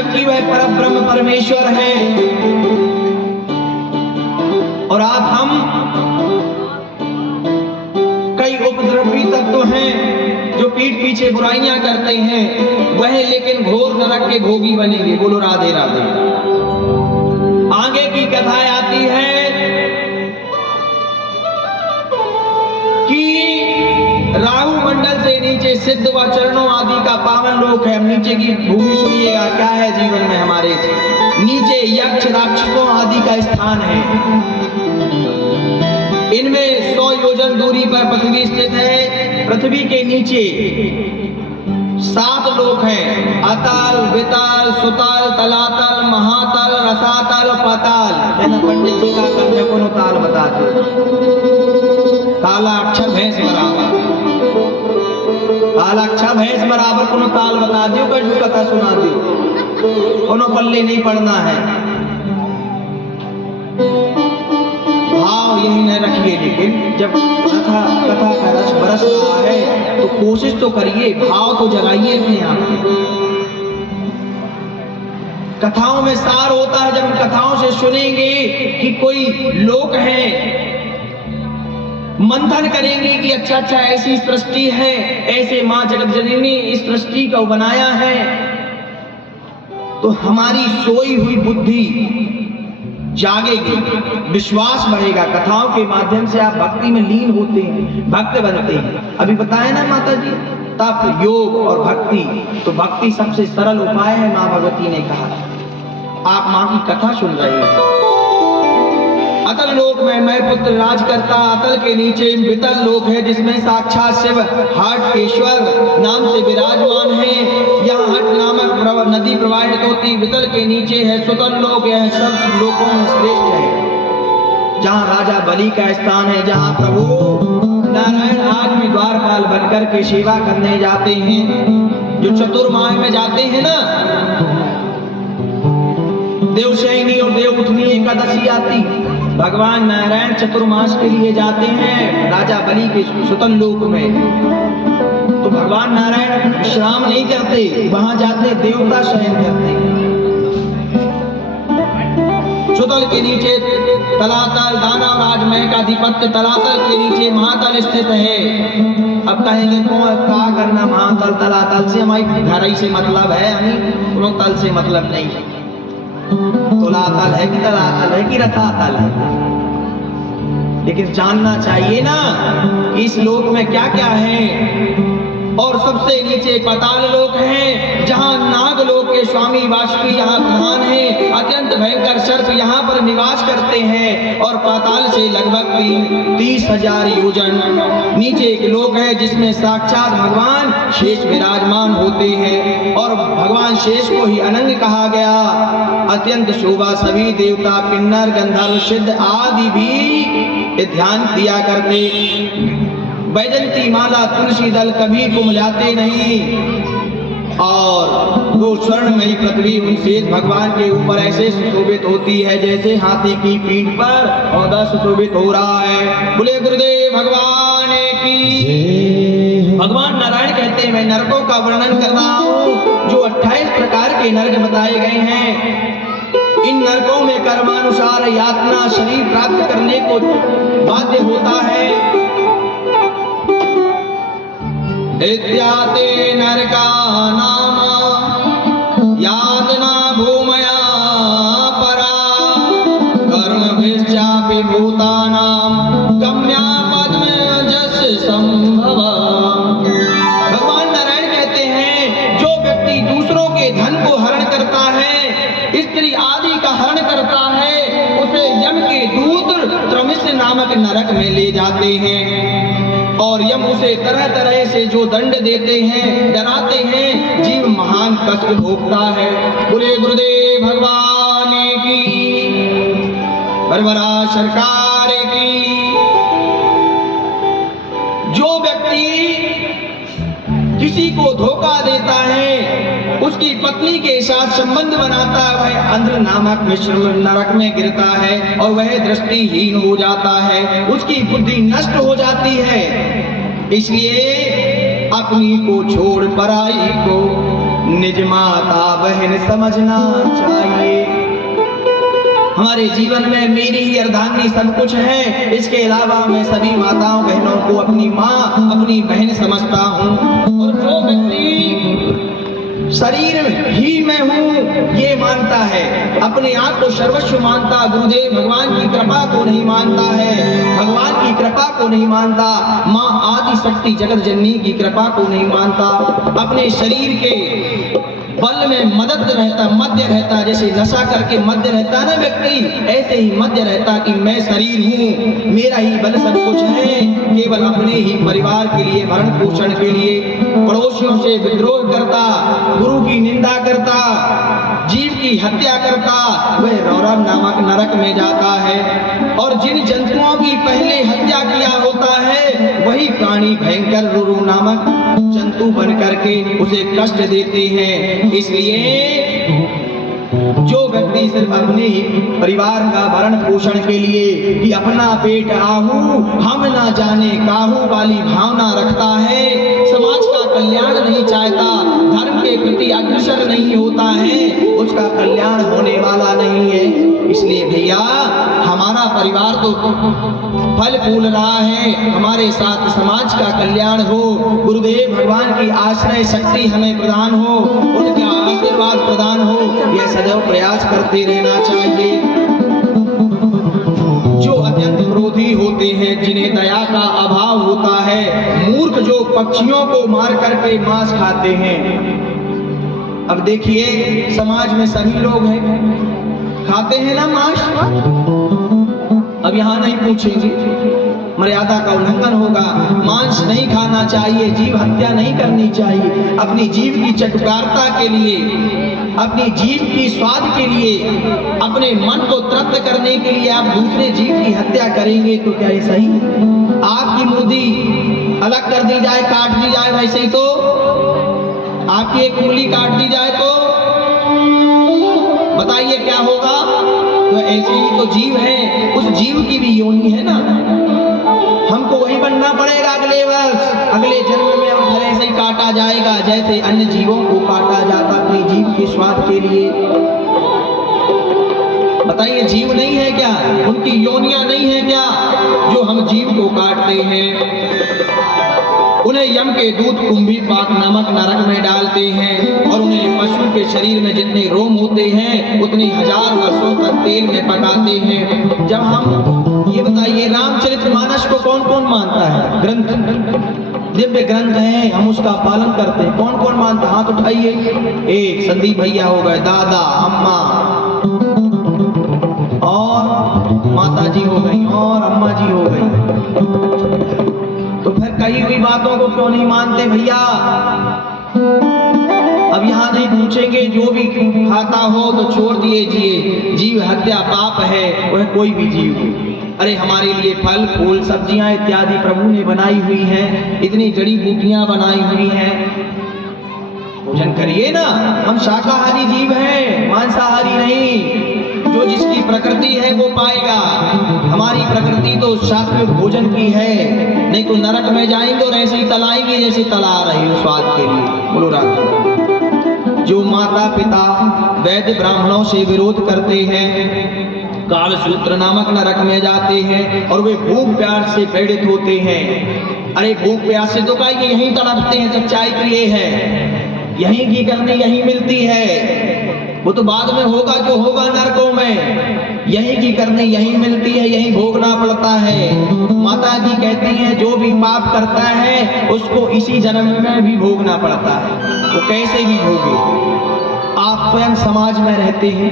जबकि वह परब्रह्म परमेश्वर है। और आप हम कई उपद्रवी तत्व हैं जो पीठ पीछे बुराइयां करते हैं, वह लेकिन घोर नरक के भोगी बनेंगे। बोलो राधे राधे। आगे की कथा आती है कि राहु मंडल से नीचे सिद्ध व चरणों आदि का पावन लोक है। नीचे की भूमि सुनिएगा क्या है जीवन में हमारे। नीचे यक्ष राक्षसों आदि का स्थान है। इनमें 100 योजन दूरी पर पृथ्वी स्थित है। पृथ्वी के नीचे 7 लोक हैं, अतल, वितल, सुतल, तलातल, महातल, रसातल, पाताल। पंडित जी का कन्या को ताल बता दो। काला अक्षर भैंस बराबर, काला अक्षर भैंस बराबर कोनो ताल बता दियो, कछु कथा सुना दियो, कोनो पल्ले नहीं पड़ना है। भाव यही न रखिए, लेकिन जब कथा का रस बरस रहा है तो कोशिश तो करिए, भाव तो जगाइए अपने आप में। कथाओं में सार होता है। जब कथाओं से सुनेंगे कि कोई लोक है, मंथन करेंगे कि अच्छा ऐसी सृष्टि है, ऐसे मां जगत जननी ने इस सृष्टि को बनाया है, तो हमारी सोई हुई बुद्धि जागेगी, विश्वास बढ़ेगा। कथाओं के माध्यम से आप भक्ति में लीन होते हैं, भक्त बनते हैं। अभी बताया ना माता जी, तप, योग और भक्ति। तो भक्ति सबसे सरल उपाय है, मां भगवती ने कहा। आप मां की कथा सुन रहे हैं। अतल लोक में मैं पुत्र राज करता। अतल के नीचे वितल लोक है, जिसमें साक्षात शिव हटकेश्वर नाम से विराजमान है। यहाँ हट नामक नदी प्रवाहित होती। वितल के नीचे है सुतल लोक, यह सब लोकों में श्रेष्ठ है, जहाँ राजा बलि का स्थान है, जहाँ प्रभु नारायण आदमी द्वारपाल बनकर के सेवा करने जाते हैं। जो चतुर्माह में जाते हैं ना, देवशयनी और देवउठनी एकादशी आती, भगवान नारायण चतुर्मास के लिए जाते हैं राजा बलि के सुतल लोक में। तो भगवान नारायण विश्राम नहीं करते, वहां जाते देवता शयन करते। सुतल के नीचे तलातल, दानव राजमय का अधिपत्य तलातल के नीचे महातल स्थित है। अब कहेंगे क्या करना महातल तलातल से, हमारी घर से मतलब है, हमें तल से मतलब नहीं है। तुलातल है कि तलातल है कि रसातल है, लेकिन जानना चाहिए ना कि इस लोक में क्या क्या है। और सबसे नीचे पाताल लोक है, जहाँ नाग लोक के स्वामी वासुकी यहाँ प्रधान है। अत्यंत भयंकर सर्प यहाँ पर निवास करते हैं। और पाताल से लगभग 30,000 योजन नीचे एक लोक है, जिसमें साक्षात भगवान शेष विराजमान होते हैं। और भगवान शेष को ही अनंग कहा गया। अत्यंत शोभा, सभी देवता, किन्नर, गंधर्व, सिद्ध आदि भी ध्यान किया करते। वैजंती माला, तुलसी दल कभी कुमलाते नहीं। और वो स्वर्णमयी पृथ्वी उनसे भगवान के ऊपर ऐसे सुशोभित होती है, जैसे हाथी की पीठ पर औदा सुशोभित हो रहा है। बोले गुरुदेव भगवान की। भगवान नारायण कहते हैं, मैं नरकों का वर्णन कर रहा हूँ, जो 28 प्रकार के नरक बताए गए हैं। इन नरकों में कर्मानुसार यातना शरीर प्राप्त करने को बाध्य होता है। इत्याते नरका नाम यातना भूमया परा कर्मभिश्चापि भूतानां गम्या पद्म जस संभवा। भगवान नारायण कहते हैं, जो व्यक्ति दूसरों के धन को हरण करता है, स्त्री आदि का हरण करता है, उसे यम के दूत त्रमिश नामक नरक में ले जाते हैं। और यम उसे तरह तरह से जो दंड देते हैं, डराते हैं, जीव महान कष्ट भोगता है। बोले गुरुदेव भगवान की, बरबरा सरकार की। जो व्यक्ति किसी को धोखा देता है, उसकी पत्नी के साथ संबंध बनाता है, वह अंध नामक मिश्र नरक में गिरता है और वह दृष्टिहीन हो जाता है, उसकी बुद्धि नष्ट हो जाती है। इसलिए अपनी को छोड़ पराई को निज माता बहन समझना चाहिए। हमारे जीवन में मेरी ही अर्धांगिनी सब कुछ है, इसके अलावा मैं सभी माताओं बहनों को अपनी माँ अपनी बहन समझता हूँ। और जो व्यक्ति शरीर ही मैं हूँ ये मानता है, अपने आप को सर्वस्व मानता, गुरुदेव भगवान की कृपा को नहीं मानता है, भगवान की कृपा को नहीं मानता, माँ आदि शक्ति जगत जननी की कृपा को नहीं मानता, अपने शरीर के बल में मध्य रहता, जैसे नशा करके मध्य रहता ना व्यक्ति, ऐसे ही मध्य रहता कि मैं शरीर हूँ, मेरा ही बल सब कुछ है, केवल अपने ही परिवार के लिए, भरण पोषण के लिए पड़ोसियों से विद्रोह करता, गुरु की निंदा करता, जीव की हत्या करता, वह रौरव नामक नरक में जाता है। और जिन जंतुओं की पहले हत्या किया होता है वही प्राणी भयंकर रुरु नामक जंतु बन करके उसे कष्ट देते हैं। इसलिए जो व्यक्ति सिर्फ अपने ही परिवार का भरण पोषण के लिए कि अपना पेट आहू हम ना जाने काहू वाली भावना रखता है, समाज का कल्याण नहीं चाहता, धर्म के प्रति अग्रसर नहीं होता है, उसका कल्याण होने वाला नहीं है। इसलिए भैया हमारा परिवार तो फल फूल रहा है, हमारे साथ समाज का कल्याण हो, गुरुदेव भगवान की आश्रय शक्ति हमें प्रदान हो, उनका आशीर्वाद प्रदान हो, यह सदैव प्रयास करते रहना चाहिए। जो अत्यंत क्रोधी होते हैं, जिन्हें दया का अभाव होता है, मूर्ख जो पक्षियों को मार करके मांस खाते हैं। अब देखिए समाज में सभी लोग हैं, खाते हैं ना मांस। अब यहाँ नहीं पूछेंगे, मर्यादा का उल्लंघन होगा, मांस नहीं खाना चाहिए, जीव हत्या नहीं करनी चाहिए। अपनी जीव की चटुकारता के लिए, अपनी जीव की स्वाद के लिए, अपने मन को तृप्त करने के लिए आप दूसरे जीव की हत्या करेंगे तो क्या ये सही? आपकी मुर्दी अलग कर दी जाए, काट दी जाए, वैसे ही तो आपकी एक उंगली काट दी जाए तो बताइए क्या होगा? तो ऐसे ही तो जीव है, उस जीव की भी योनि है ना, हमको वही बनना पड़ेगा अगले वर्ष, अगले जन्म में हम फिर ऐसे ही काटा जाएगा जैसे अन्य जीवों को काटा जाता अपनी जीव के स्वाद के लिए। बताइए जीव नहीं है क्या? उनकी योनियां नहीं है क्या जो हम जीव को काटते हैं? उन्हें यम के दूत कुंभी पाक नामक नरक में डालते हैं और उन्हें पशु के शरीर में जितने रोम होते हैं उतनी 1000 वर्षों तक तेल में पकाते हैं। जब हम ये बताइए रामचरितमानस को कौन कौन मानता है? ग्रंथ, दिव्य ग्रंथ है, हम उसका पालन करते हैं। कौन कौन मानता? हाथ उठाइए। एक संदीप भैया हो गए, दादा, अम्मा और माता जी हो गई और अम्मा जी हो गई। तो फिर कही हुई बातों को क्यों नहीं मानते भैया? अब यहाँ नहीं पूछेंगे, जो भी खाता हो तो छोड़ दीजिए, जीव हत्या पाप है, वह कोई भी जीव। अरे हमारे लिए फल फूल सब्जियां इत्यादि प्रभु ने बनाई हुई हैं, इतनी जड़ी बूटियां बनाई हुई हैं, भोजन करिए ना। हम शाकाहारी जीव हैं, मांसाहारी नहीं। जो जिसकी प्रकृति है वो पाएगा, हमारी प्रकृति तो सात्विक भोजन की है, नहीं तो नरक में जाएंगे और ऐसे ही तलाएंगे जैसे तला रही हो स्वाद के लिए। बोलो राम। जो माता पिता वैद्य ब्राह्मणों से विरोध करते हैं काल सूत्र नामक नरक में जाते हैं और वे भूख प्यास से पीड़ित होते हैं। अरे भूख प्यास से तो कहीं यहीं तड़पते हैं, सच्चाई तो ये है, यहीं की करनी यहीं मिलती है, वो तो बाद में होगा जो होगा नरकों में, यहीं की करनी यहीं मिलती है, यहीं भोगना पड़ता है। माता जी कहती हैं जो भी पाप करता है उसको इसी जन्म में भी भोगना पड़ता है, वो कैसे भी भोगे। आप स्वयं समाज में रहते हैं,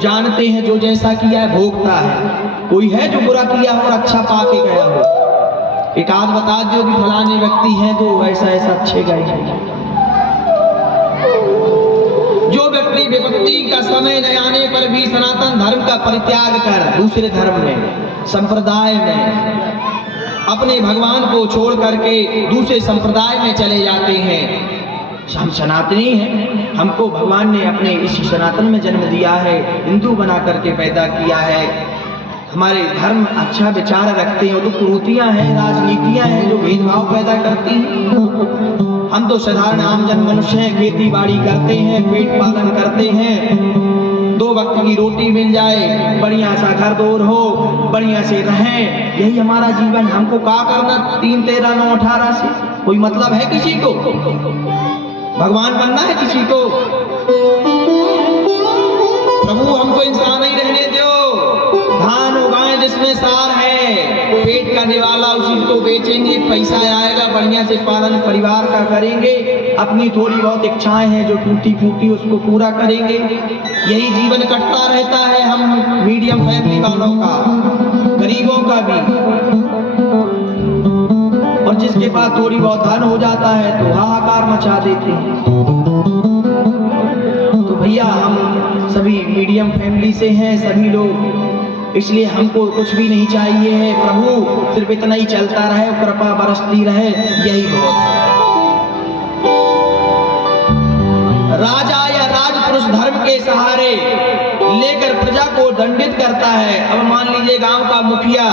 जानते हैं जो जैसा किया है भोगता है। कोई है जो बुरा किया हो और अच्छा पाके गया हो? एक आध बता दो कि फलाने व्यक्ति हैं तो ऐसा ऐसा अच्छे गए। जो व्यक्ति विपत्ति का समय न आने पर भी सनातन धर्म का परित्याग कर दूसरे धर्म में, संप्रदाय में, अपने भगवान को छोड़ करके दूसरे संप्रदाय में चले जाते हैं। हम सनातनी हैं, हमको भगवान ने अपने इसी सनातन में जन्म दिया है, हिंदू बना करके पैदा किया है, हमारे धर्म अच्छा विचार रखते हैं, वो तो कुरीतियां हैं, राजनीतियां हैं जो भेदभाव पैदा करती हैं। हम तो साधारण आमजन मनुष्य हैं, खेती बाड़ी करते हैं, पेट पालन करते हैं, 2 वक्त की रोटी मिल जाए, बढ़िया सा घर दौर हो, बढ़िया से रहें, यही हमारा जीवन। हमको क्या करना 3, 13, 9, 18 से? कोई मतलब है किसी को? भगवान बनना है किसी को? प्रभु हमको इंसान ही रहने दो। धान उगाएं जिसमें सार है, पेट का निवाला उसी को बेचेंगे, पैसा आएगा, बढ़िया से पालन परिवार का करेंगे, अपनी थोड़ी बहुत इच्छाएं हैं जो टूटी फूटी उसको पूरा करेंगे, यही जीवन कटता रहता है। हम मीडियम फैमिली वालों का, गरीबों का भी, और जिसके पास थोड़ी बहुत धन हो जाता है तो हाहाकार मचा देते हैं। तो भैया हम सभी मीडियम फैमिली से हैं सभी लोग, इसलिए हमको कुछ भी नहीं चाहिए है। प्रभु सिर्फ इतना ही चलता रहे, कृपा बरसती रहे, यही बहुत है। राजा या राजपुरुष धर्म के सहारे लेकर प्रजा को दंडित करता है। अब मान लीजिए गांव का मुखिया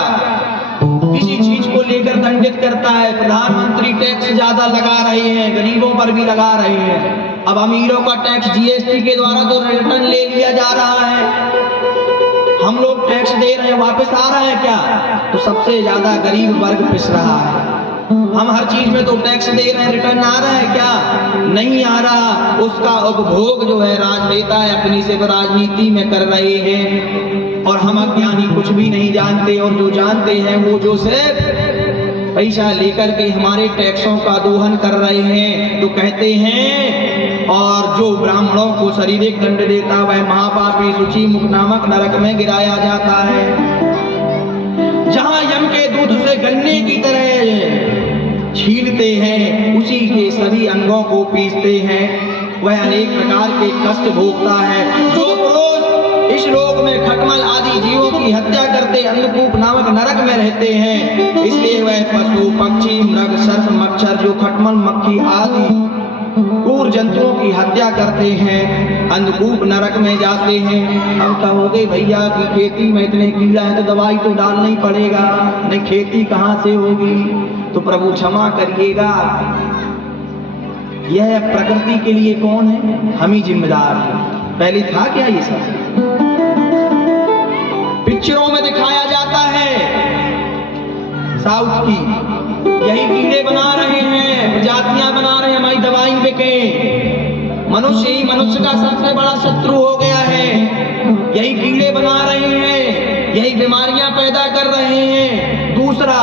किसी चीज को लेकर दंडित करता है, प्रधानमंत्री टैक्स ज्यादा लगा रहे हैं, गरीबों पर भी लगा रहे हैं। अब अमीरों का टैक्स जीएसटी के द्वारा तो रिटर्न ले लिया जा रहा है, हम लोग टैक्स दे रहे हैं, वापस आ रहा है क्या? तो सबसे ज्यादा गरीब वर्ग पिस रहा है। हम हर चीज में तो टैक्स दे रहे हैं, रिटर्न आ रहा है क्या? नहीं आ रहा। उसका उपभोग जो है राजनेता है अपनी सिर्फ राजनीति में कर रहे हैं, और हम अज्ञानी कुछ भी नहीं जानते, और जो जानते हैं वो जो सिर्फ पैसा लेकर के हमारे टैक्सों का दोहन कर रहे हैं। तो कहते हैं, और जो ब्राह्मणों को शारीरिक दंड देता वह महापापी सूची मुख नामक नरक में गिराया जाता है, जहां यम के दूध से गन्ने की तरह छीलते हैं, उसी के सभी अंगों को पीसते हैं। वह अनेक प्रकार के कष्ट भोगता है। जो पुरुष इस लोक में खटमल आदि जीवों की हत्या करते अन्नकूप नामक नरक में रहते हैं, इसलिए वह पशु पक्षी मृग सर्प मच्छर जो खटमल मक्खी आदि क्रूर जंतुओं की हत्या करते हैं अन्नकूप नरक में जाते हैं। अब कहोगे भैया कि खेती में इतने कीड़ा है तो दवाई तो डालना ही पड़ेगा, नहीं खेती कहाँ से होगी? तो प्रभु क्षमा करिएगा, यह प्रकृति के लिए कौन है? हम ही जिम्मेदार हैं। पहले था क्या ये सब? पिक्चरों में दिखाया जाता है साउथ की, यही कीड़े बना रहे हैं, प्रजातियां बना रहे हैं, हमारी दवाई बिके। मनुष्य ही मनुष्य का सबसे बड़ा शत्रु हो गया है, यही कीड़े बना रहे हैं, यही बीमारियां पैदा कर रहे हैं। दूसरा,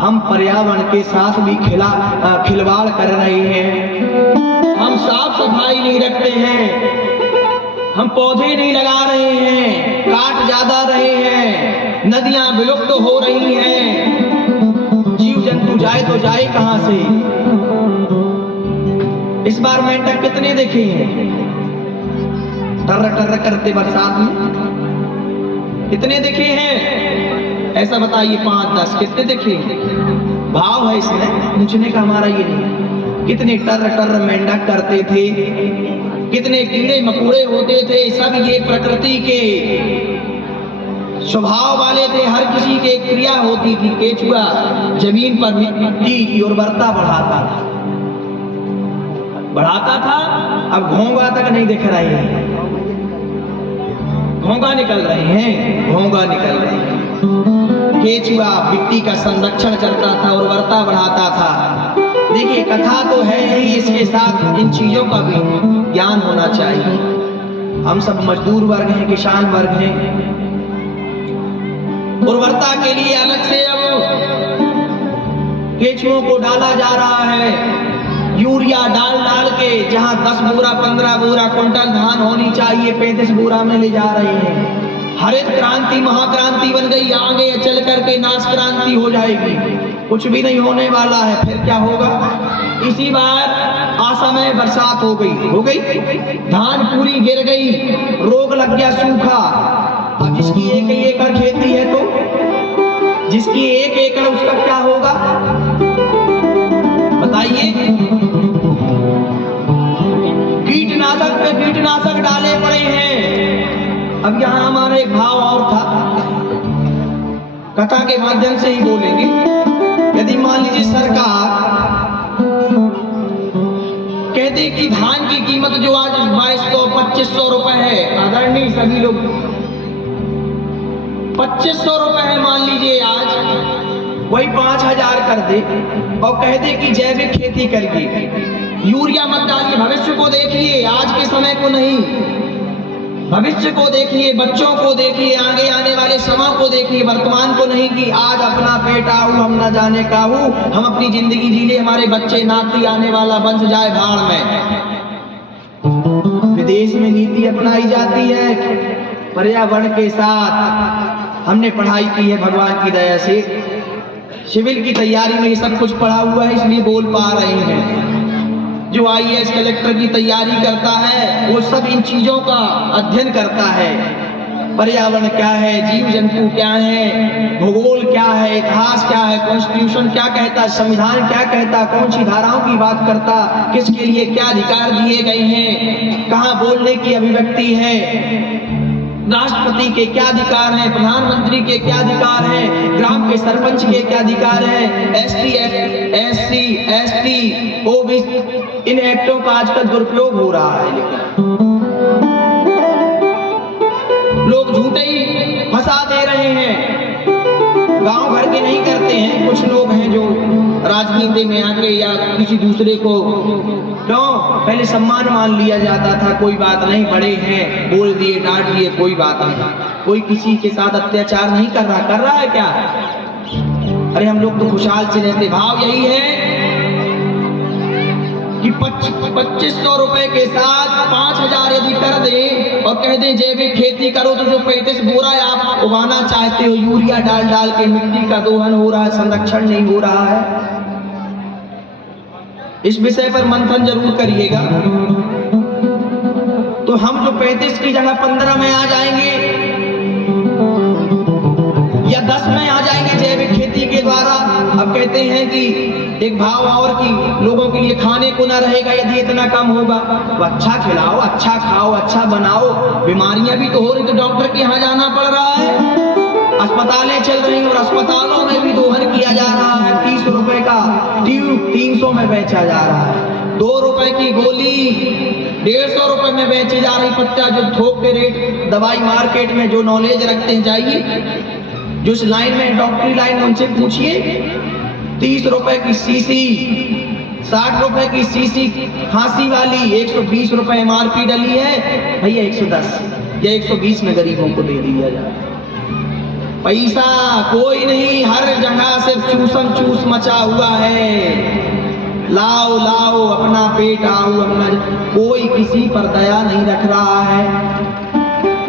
हम पर्यावरण के साथ भी खिलवाड़ कर रहे हैं। हम साफ सफाई नहीं रखते हैं, हम पौधे नहीं लगा रहे हैं, काट ज्यादा रहे हैं, नदियां विलुप्त हो रही हैं, जीव जंतु जाए तो जाए कहां से? इस बार मेंढक कितने देखे हैं टर्र टर्र करते बरसात में? कितने देखे हैं? ऐसा बताइए, 5-10 कितने देखे? भाव है इसमें, पूछने का हमारा ये नहीं। कितने टर्र टर्र मेंढक करते थे, कितने कीड़े मकोड़े होते थे, सब ये प्रकृति के स्वभाव वाले थे। हर किसी की एक क्रिया होती थी। केचुआ जमीन पर मिट्टी की उर्वरता बढ़ाता था। अब घोंगा तक नहीं दिख रहे हैं, घोंगा निकल रहे हैं, घोंगा निकल रहे हैं। केचुआ मिट्टी का संरक्षण करता था, उर्वरता बढ़ाता था। देखिए कथा तो है ही, इसके साथ इन चीजों का भी ज्ञान होना चाहिए। हम सब मजदूर वर्ग हैं, किसान वर्ग हैं, उर्वरता के लिए अलग से अब केचुओं को डाला जा रहा है, यूरिया डाल के, जहां 10 बोरा 15 बोरा क्विंटल धान होनी चाहिए 35 बोरा में ले जा रहे हैं। हरित क्रांति महाक्रांति बन गई, आगे चल करके नाश क्रांति हो जाएगी। कुछ भी नहीं होने वाला है। फिर क्या होगा? इसी बार असमय बरसात हो गई, धान पूरी गिर गई, रोग लग गया, सूखा। अब जिसकी 1 एकड़ खेती है तो जिसकी 1 एकड़ उसका क्या होगा बताइए? कीटनाशक पे कीटनाशक डाले पड़े हैं। अब यहाँ हमारा एक भाव और था, कथा के माध्यम से ही बोलेंगे। यदि मान लीजिए सरकार कहते कि धान की कीमत जो आज 2200-2500 रुपए है, आदरणीय सभी लोग 2500 रुपए है मान लीजिए आज, वही 5000 कर दे और कह दे कि जैविक खेती करिए, यूरिया मत डालिए। भविष्य को देखिए, आज के समय को नहीं, भविष्य को देखिए, बच्चों को देखिए, आगे आने वाले समय को देखिए, वर्तमान को नहीं कि आज अपना पेट आहू हम ना जाने का हूँ, हम अपनी जिंदगी जी ले, हमारे बच्चे नाती आने वाला बंस जाए भाड़ में। विदेश में नीति अपनाई जाती है पर्यावरण के साथ। हमने पढ़ाई की है भगवान की दया से, सिविल की तैयारी में ये सब कुछ पढ़ा हुआ है, इसलिए बोल पा रहे हैं। जो IAS कलेक्टर की तैयारी करता है वो सब इन चीजों का अध्ययन करता है। पर्यावरण क्या है, जीव जंतु क्या है, भूगोल क्या है, इतिहास क्या है, कॉन्स्टिट्यूशन क्या कहता, संविधान क्या कहता, कौन सी धाराओं की बात करता, किसके लिए क्या अधिकार दिए गए हैं, कहाँ बोलने की अभिव्यक्ति है, राष्ट्रपति के क्या अधिकार हैं, प्रधानमंत्री के क्या अधिकार हैं, ग्राम के सरपंच के क्या अधिकार हैं, SC, ST, OBC, इन एक्टों का आजकल दुरुपयोग हो रहा है। लेकिन लोग झूठे ही फंसा दे रहे हैं, गांव भर के नहीं करते हैं। कुछ लोग हैं जो राजनीति में आके या किसी दूसरे को क्यों पहले सम्मान मान लिया जाता था, कोई बात नहीं, बड़े हैं, बोल दिए, डांट दिए, कोई बात नहीं, कोई किसी के साथ अत्याचार नहीं कर रहा है क्या? अरे हम लोग तो खुशहाल से रहते। भाव यही है कि 2500 रुपए के साथ 5000 यदि कर दे और कह दें जैविक खेती करो, तो जो 35 बोरा आप उगाना चाहते हो, यूरिया डाल डाल के मिट्टी का दोहन हो रहा है, संरक्षण नहीं हो रहा है। इस विषय पर मंथन जरूर करिएगा। तो हम जो 35 की जगह 15 में आ जाएंगे या 10 में आ जाएंगे जैविक खेती के द्वारा। अब कहते हैं कि एक भाव और कि लोगों के लिए खाने को ना रहेगा यदि इतना कम होगा, तो अच्छा खिलाओ, अच्छा खाओ, अच्छा बनाओ। बीमारियां भी तो हो रही, तो डॉक्टर के यहाँ जाना पड़ रहा है, अस्पतालें चल रही हैं और अस्पतालों में भी दोहन किया जा रहा है। 30 रुपए का ट्यूब 300 में बेचा जा रहा है, 2 रुपए की गोली 150 रुपए में बेची जा रही पट्टा। जो थोक के रेट दवाई मार्केट में जो नॉलेज रखते हैं, जाइए जो इस लाइन में डॉक्टरी लाइन में, उनसे पूछिए। 30 रुपए की शीशी, 60 रुपए की शीशी खांसी वाली, 120 रुपए MRP डली है, भैया 110 या 120 में गरीबों को दे दिया जाए। पैसा कोई नहीं, हर जगह से चूसम चूस मचा हुआ है। लाओ लाओ अपना पेट आओ, अपना, कोई किसी पर दया नहीं रख रहा है।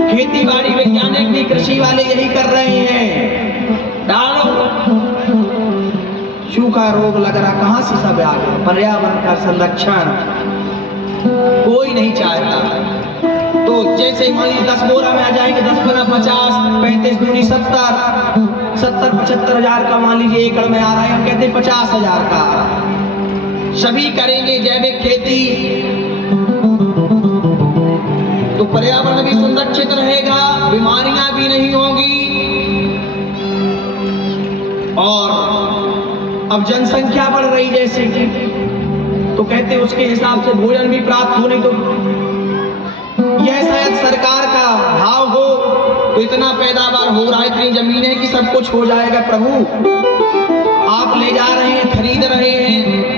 खेती बाड़ी वैज्ञानिक भी, कृषि वाले यही कर रहे हैं, डालो। सूखा रोग लग रहा, कहां से सब आ गया? पर्यावरण का संरक्षण कोई नहीं चाहता। तो जैसे मान लीजिए 10 बोरा में आ जाएंगे, 10 गुना 50, 35 दूनी 70-75 हजार का मान लीजिए एकड़ में आ रहा है, हम कहते हैं 50,000 का आ रहा है। सभी करेंगे जैविक खेती तो पर्यावरण भी संरक्षित रहेगा, बीमारियां भी नहीं होंगी। और अब जनसंख्या बढ़ रही जैसे कि, तो कहते हैं उसके हिसाब से भोजन भी प्राप्त होने, तो यह शायद सरकार का भाव हो तो इतना पैदावार हो रहा है, इतनी जमीन है कि सब कुछ हो जाएगा। प्रभु आप ले जा रहे हैं, खरीद रहे हैं,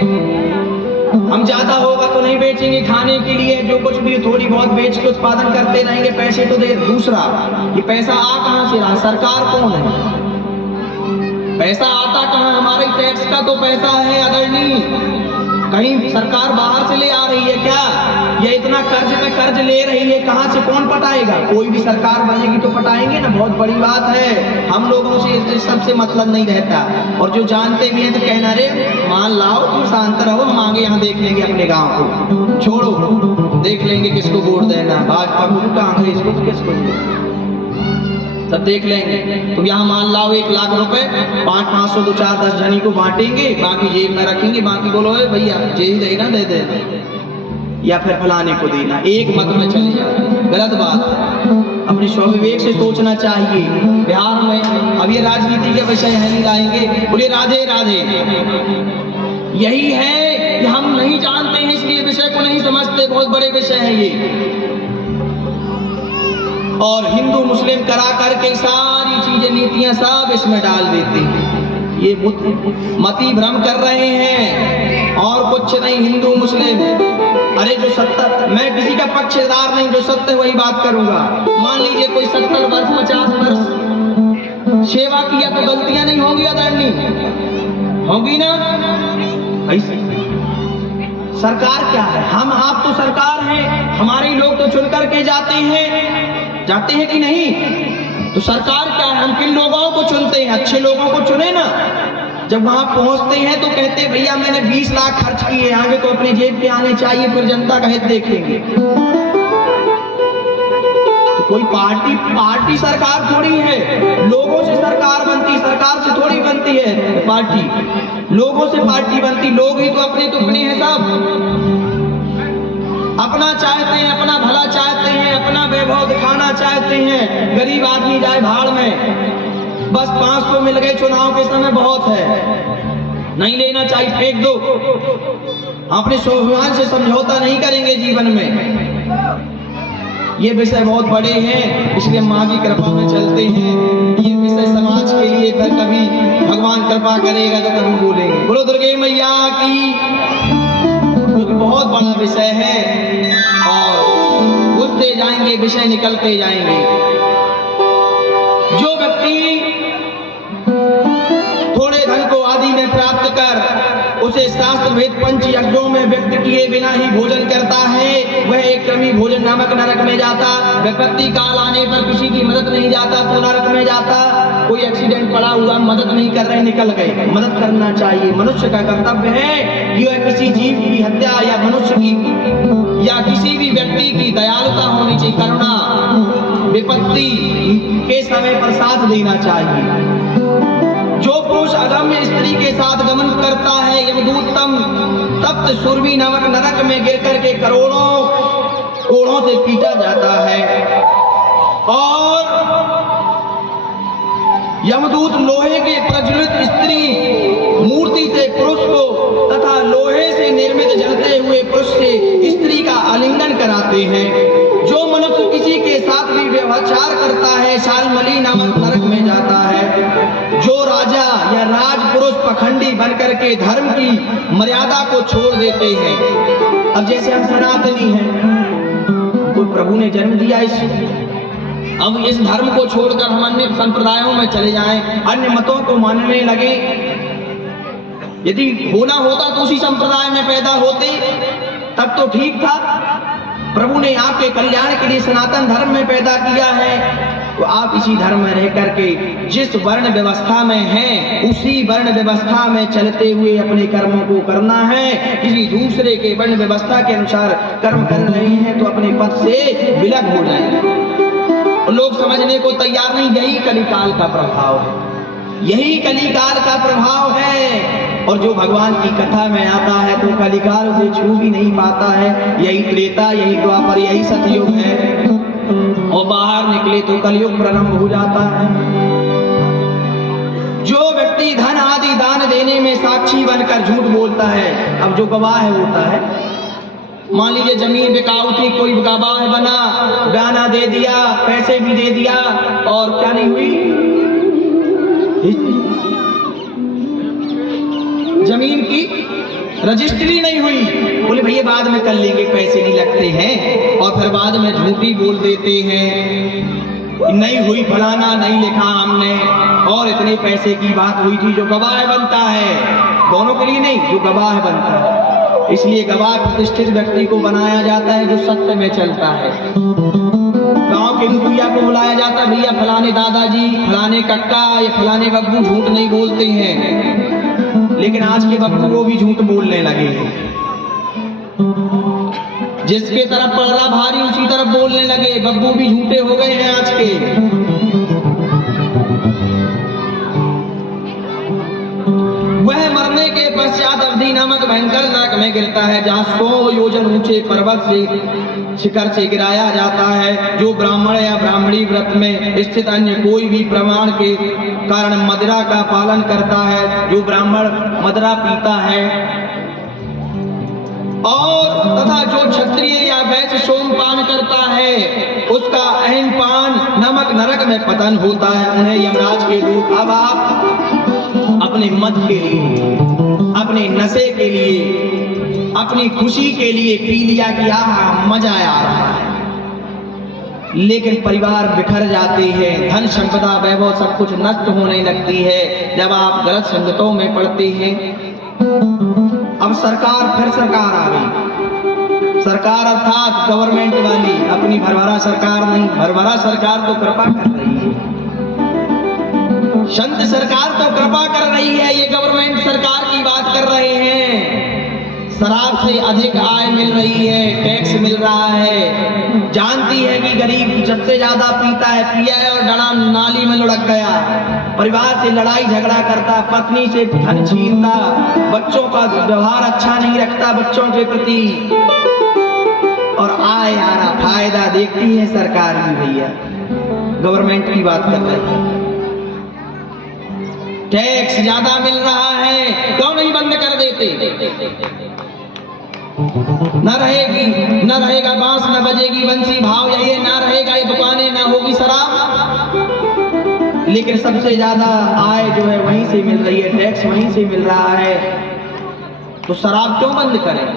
हम ज्यादा होगा तो नहीं बेचेंगे खाने के लिए, जो कुछ भी थोड़ी बहुत बेच के उत्पादन करते रहेंगे, पैसे तो दे। दूसरा, ये पैसा आ कहां से रहा? सरकार कौन है? पैसा आता कहां? हमारे टैक्स का तो पैसा है आदरणीय। कहीं सरकार बाहर से ले आ रही है क्या? या इतना कर्ज पे कर्ज ले रही है, कहां से कौन पटाएगा? कोई भी सरकार बनेगी तो पटाएंगे ना, बहुत बड़ी बात है। हम लोगों से सबसे मतलब नहीं रहता, और जो जानते भी हैं तो कहना, रे मान लाओ, तुम शांत रहो, हम आगे यहाँ देख लेंगे अपने गांव को, छोड़ो, देख लेंगे किसको वोट देना, भाजपा को, कांग्रेस को, किसको, सब देख लेंगे। तो यहाँ मान लाओ 1 लाख रुपए 500 2 4 10 जनी को बांटेंगे, बाकी जेब में रखेंगे, बाकी बोलो भैया जे ही देना दे दे, या फिर फलाने को देना, एक मत में चले जाए, गलत बात है। अपने स्वविवेक से सोचना चाहिए। बिहार में अब ये राजनीति के विषय है नहीं लाएंगे, बोले राधे राधे। यही है कि हम नहीं जानते हैं, इसलिए विषय को नहीं समझते, बहुत बड़े विषय है ये। और हिंदू मुस्लिम करा करके सारी चीजें नीतियां सब इसमें डाल देते हैं। ये मति भ्रम कर रहे हैं और कुछ नहीं। हिंदू मुस्लिम, अरे जो सत्य, मैं किसी का पक्षधर नहीं, जो सत्य वही बात करूंगा। मान लीजिए कोई 70 वर्ष 50 वर्ष सेवा किया तो गलतियां नहीं होंगी आदरणीय, होगी ना? ऐसे सरकार क्या है, हम आप तो सरकार हैं, हमारे लोग तो चुन करके जाते हैं कि नहीं? तो सरकार क्या है, हम किन लोगों को चुनते हैं? अच्छे लोगों को चुने ना। जब वहां पहुंचते हैं तो कहते हैं भैया मैंने 20 लाख खर्च किए, आगे तो अपने जेब पे आने चाहिए, फिर जनता का हित देखेंगे। तो कोई पार्टी सरकार थोड़ी है, लोगों से सरकार बनती, सरकार से थोड़ी बनती है पार्टी, लोगों से पार्टी बनती। लोग ही तो अपने टुकड़े हैं सब, अपना चाहते हैं, अपना भला चाहते हैं, अपना वैभव दिखाना चाहते हैं। गरीब आदमी जाए भाड़ में, बस 500 मिल गए चुनाव के समय बहुत है, नहीं लेना चाहिए, फेंक दो। अपने स्वाभिमान से समझौता नहीं करेंगे जीवन में। ये विषय बहुत बड़े हैं, इसलिए माँ की कृपा में चलते हैं। ये विषय समाज के लिए फिर कभी भगवान कृपा करेगा तो कभी बोलेंगे। बोलो दुर्गे मैया की, क्योंकि बहुत बड़ा विषय है और घुसते जाएंगे, विषय निकलते जाएंगे। जो व्यक्ति थोड़े धन को आदि में प्राप्त कर उसे शास्त्र भेद पंच यज्ञों में व्यक्त किए बिना ही भोजन करता है, वह एक क्रमी भोजन नामक नरक में जाता। विपत्ति काल आने पर किसी की मदद नहीं जाता तो नरक में जाता। कोई एक्सीडेंट पड़ा हुआ, मदद नहीं कर रहे, निकल गए, मदद करना चाहिए। मनुष्य का कर्तव्य है कि वह किसी जीव की हत्या या मनुष्य की या किसी भी व्यक्ति की दयालुता होनी चाहिए, करुणा, विपत्ति के समय पर साथ देना चाहिए। जो पुरुष अगम्य स्त्री के साथ गमन करता है, यमदूत तप्त सुरभि नामक नरक में गिर करके करोड़ों कोड़ों से पीटा जाता है। और यमदूत लोहे के प्रज्वलित स्त्री मूर्ति से पुरुष को तथा लोहे से निर्मित जलते हुए पुरुष से स्त्री का आलिंगन कराते हैं। जो मनुष्य किसी के साथ भी व्यभिचार करता है शालमली नामक नरक में जाता है। जो राजा या राजपुरुष पखंडी बनकर के धर्म की मर्यादा को छोड़ देते हैं। अब जैसे हम सनातनी हैं, तो प्रभु ने जन्म दिया अब इस धर्म को छोड़कर हम अन्य संप्रदायों में चले जाएं, अन्य मतों को मानने लगे। यदि होना होता तो उसी संप्रदाय में पैदा होते, तब तो ठीक था। प्रभु ने आपके कल्याण के लिए सनातन धर्म में पैदा किया है, तो आप इसी धर्म में रह करके जिस वर्ण व्यवस्था में हैं, उसी वर्ण व्यवस्था में चलते हुए अपने कर्मों को करना है। किसी दूसरे के वर्ण व्यवस्था के अनुसार कर्म कर रहे हैं तो अपने पद से विलग हो जाएंगे। लोग समझने को तैयार नहीं। यही कलिकाल का प्रभाव है, यही कलिकाल का प्रभाव है। और जो भगवान की कथा में आता है तो कलिकाल से छू भी नहीं पाता है। यही त्रेता, यही द्वापर, यही सतयुग है। और बाहर निकले तो कलयुग प्रारंभ हो जाता है। जो व्यक्ति धन आदि दान देने में साक्षी बनकर झूठ बोलता है, अब जो गवाह होता है, मान लीजिए जमीन बिकाऊ थी, कोई गवाह बना, बयाना दे दिया, पैसे भी दे दिया, और क्या नहीं हुई, जमीन की रजिस्ट्री नहीं हुई। बोले भैया बाद में कर लेंगे, पैसे नहीं लगते हैं। और फिर बाद में झूठी बोल देते हैं, नहीं हुई, फलाना नहीं लिखा हमने, और इतने पैसे की बात हुई थी। जो गवाह बनता है, दोनों के लिए नहीं, जो गवाह बनता है। इसलिए गवाह प्रतिष्ठित व्यक्ति को बनाया जाता है जो सत्य में चलता है। गांव के मुखिया को बुलाया जाता है, भैया फलाने दादाजी, फलाने कक्का या फलाने बब्बू झूठ नहीं बोलते हैं। लेकिन आज के बब्बू वो भी झूठ बोलने लगे हैं। जिसके तरफ पलड़ा भारी उसी तरफ बोलने लगे, बब्बू भी झूठे हो गए हैं आज के। वह मरने के पश्चात अवधि नामक भयंकर नरक में गिरता है, जहाँ 100 योजन ऊंचे पर्वत से शिखर से गिराया जाता है। जो ब्राह्मण या ब्राह्मणी व्रत में स्थित अन्य कोई भी प्रमाण के कारण मदिरा का पालन करता है, जो ब्राह्मण मदिरा पीता है और तथा जो क्षत्रिय या वैश्य सोमपान करता है, उसका अहम पान नमक नरक में पतन होता है। उन्हें यमराज के दूत अब आप अपने मद के लिए, अपने नशे के लिए, अपनी खुशी के लिए पी लिया कि मजा आ रहा है, लेकिन परिवार बिखर जाते हैं, धन संपदा वैभव सब कुछ नष्ट होने लगती है जब आप गलत संगतों में पड़ते हैं। अब फिर सरकार आ गई। सरकार अर्थात गवर्नमेंट वाली, अपनी भरभरा सरकार नहीं, भरभरा सरकार तो कृपा कर रही है, संत सरकार तो कृपा कर रही है, ये गवर्नमेंट सरकार की बात कर रहे हैं। शराब से अधिक आय मिल रही है, टैक्स मिल रहा है, जानती है कि गरीब सबसे ज्यादा पीता है, पिया है और डड़ा नाली में लुढ़क गया, परिवार से लड़ाई झगड़ा करता, पत्नी से धन छीनता, बच्चों का व्यवहार अच्छा नहीं रखता बच्चों के प्रति, और आय आ रहा फायदा देखती है सरकार भी। भैया गवर्नमेंट की बात कर रही है, टैक्स ज्यादा मिल रहा है, क्यों नहीं बंद कर देते? न रहेगा बांस, न बजेगी बंसी, भाव यही है, ना रहेगा ये दुकानें, ना होगी शराब। लेकिन सबसे ज्यादा आय जो है वहीं से मिल रही है, टैक्स वहीं से मिल रहा है, तो शराब क्यों बंद करें?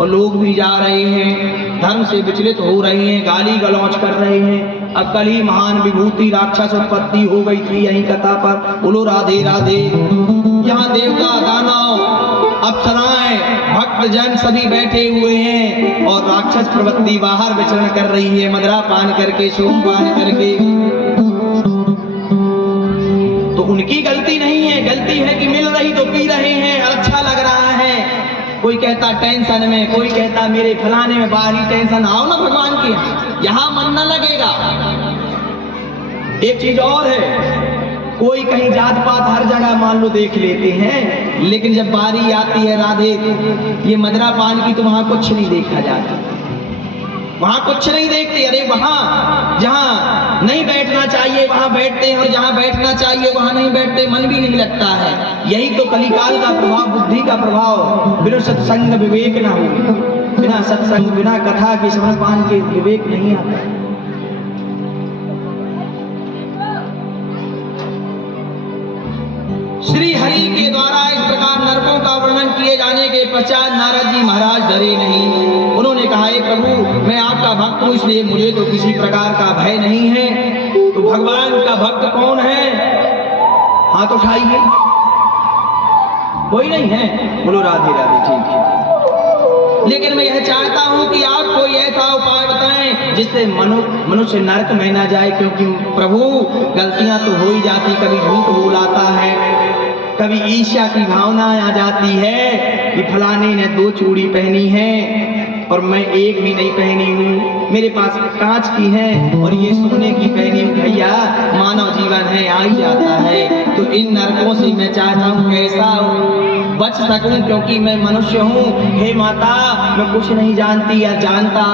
और लोग भी जा रहे हैं, धर्म से विचलित हो रहे हैं, गाली गलौज कर रहे हैं। अब कल ही महान विभूति राक्षस उत्पत्ति हो गई थी यहीं कथा पर, बोलो राधे राधे। यहाँ देवता दानव अप्सराएं भक्त जन सभी बैठे हुए हैं और राक्षस प्रवृत्ति बाहर विचरण कर रही है, मदिरा पान करके, सोम पान करके। तो उनकी गलती नहीं है, गलती है कि मिल रही तो पी रहे हैं, अच्छा लग रहा है। कोई कहता टेंशन में, कोई कहता मेरे फलाने में, बाहरी टेंशन। आओ ना भगवान के यहाँ मन न लगेगा। एक चीज और है, कोई कहीं जात पात हर जगह मान लो देख लेते हैं, लेकिन जब बारी आती है राधे ये मदिरा पान की तो वहां कुछ नहीं देखा जाता, वहां कुछ नहीं देखते। अरे वहां जहां नहीं बैठना चाहिए वहां बैठते हैं, और जहां बैठना चाहिए वहां नहीं बैठते, मन भी नहीं लगता है। यही तो कलिकाल का प्रभाव, बुद्धि का प्रभाव। बिना सत्संग विवेक ना हो, बिना सत्संग बिना कथा के समझ पान के विवेक नहीं आता। श्री हरि के द्वारा इस प्रकार नरकों का वर्णन किए जाने के पश्चात नारद जी महाराज डरे नहीं। उन्होंने कहा, हे प्रभु मैं आपका भक्त हूँ, इसलिए मुझे तो किसी प्रकार का भय नहीं है। तो भगवान का भक्त कौन है? हाथ उठाइए। कोई नहीं है? बोलो राधे राधे। ठीक है, लेकिन मैं यह चाहता हूं कि आप कोई ऐसा उपाय बताएं जिससे मनुष्य नरक में ना जाए, क्योंकि प्रभु गलतियां तो हो ही जाती, कभी झूठ बोल आता है, कभी ईर्ष्या की भावना आ जाती है कि फलाने ने 2 चूड़ी पहनी है और मैं एक भी नहीं पहनी हूँ, मेरे पास कांच की है और ये सोने की पहनी हूँ। भैया मानव जीवन है, आ ही जाता है। तो इन नरकों से मैं चाहता हूँ कैसा बच सकूं, क्योंकि मैं मनुष्य हूँ। हे माता मैं कुछ नहीं जानती या जानता,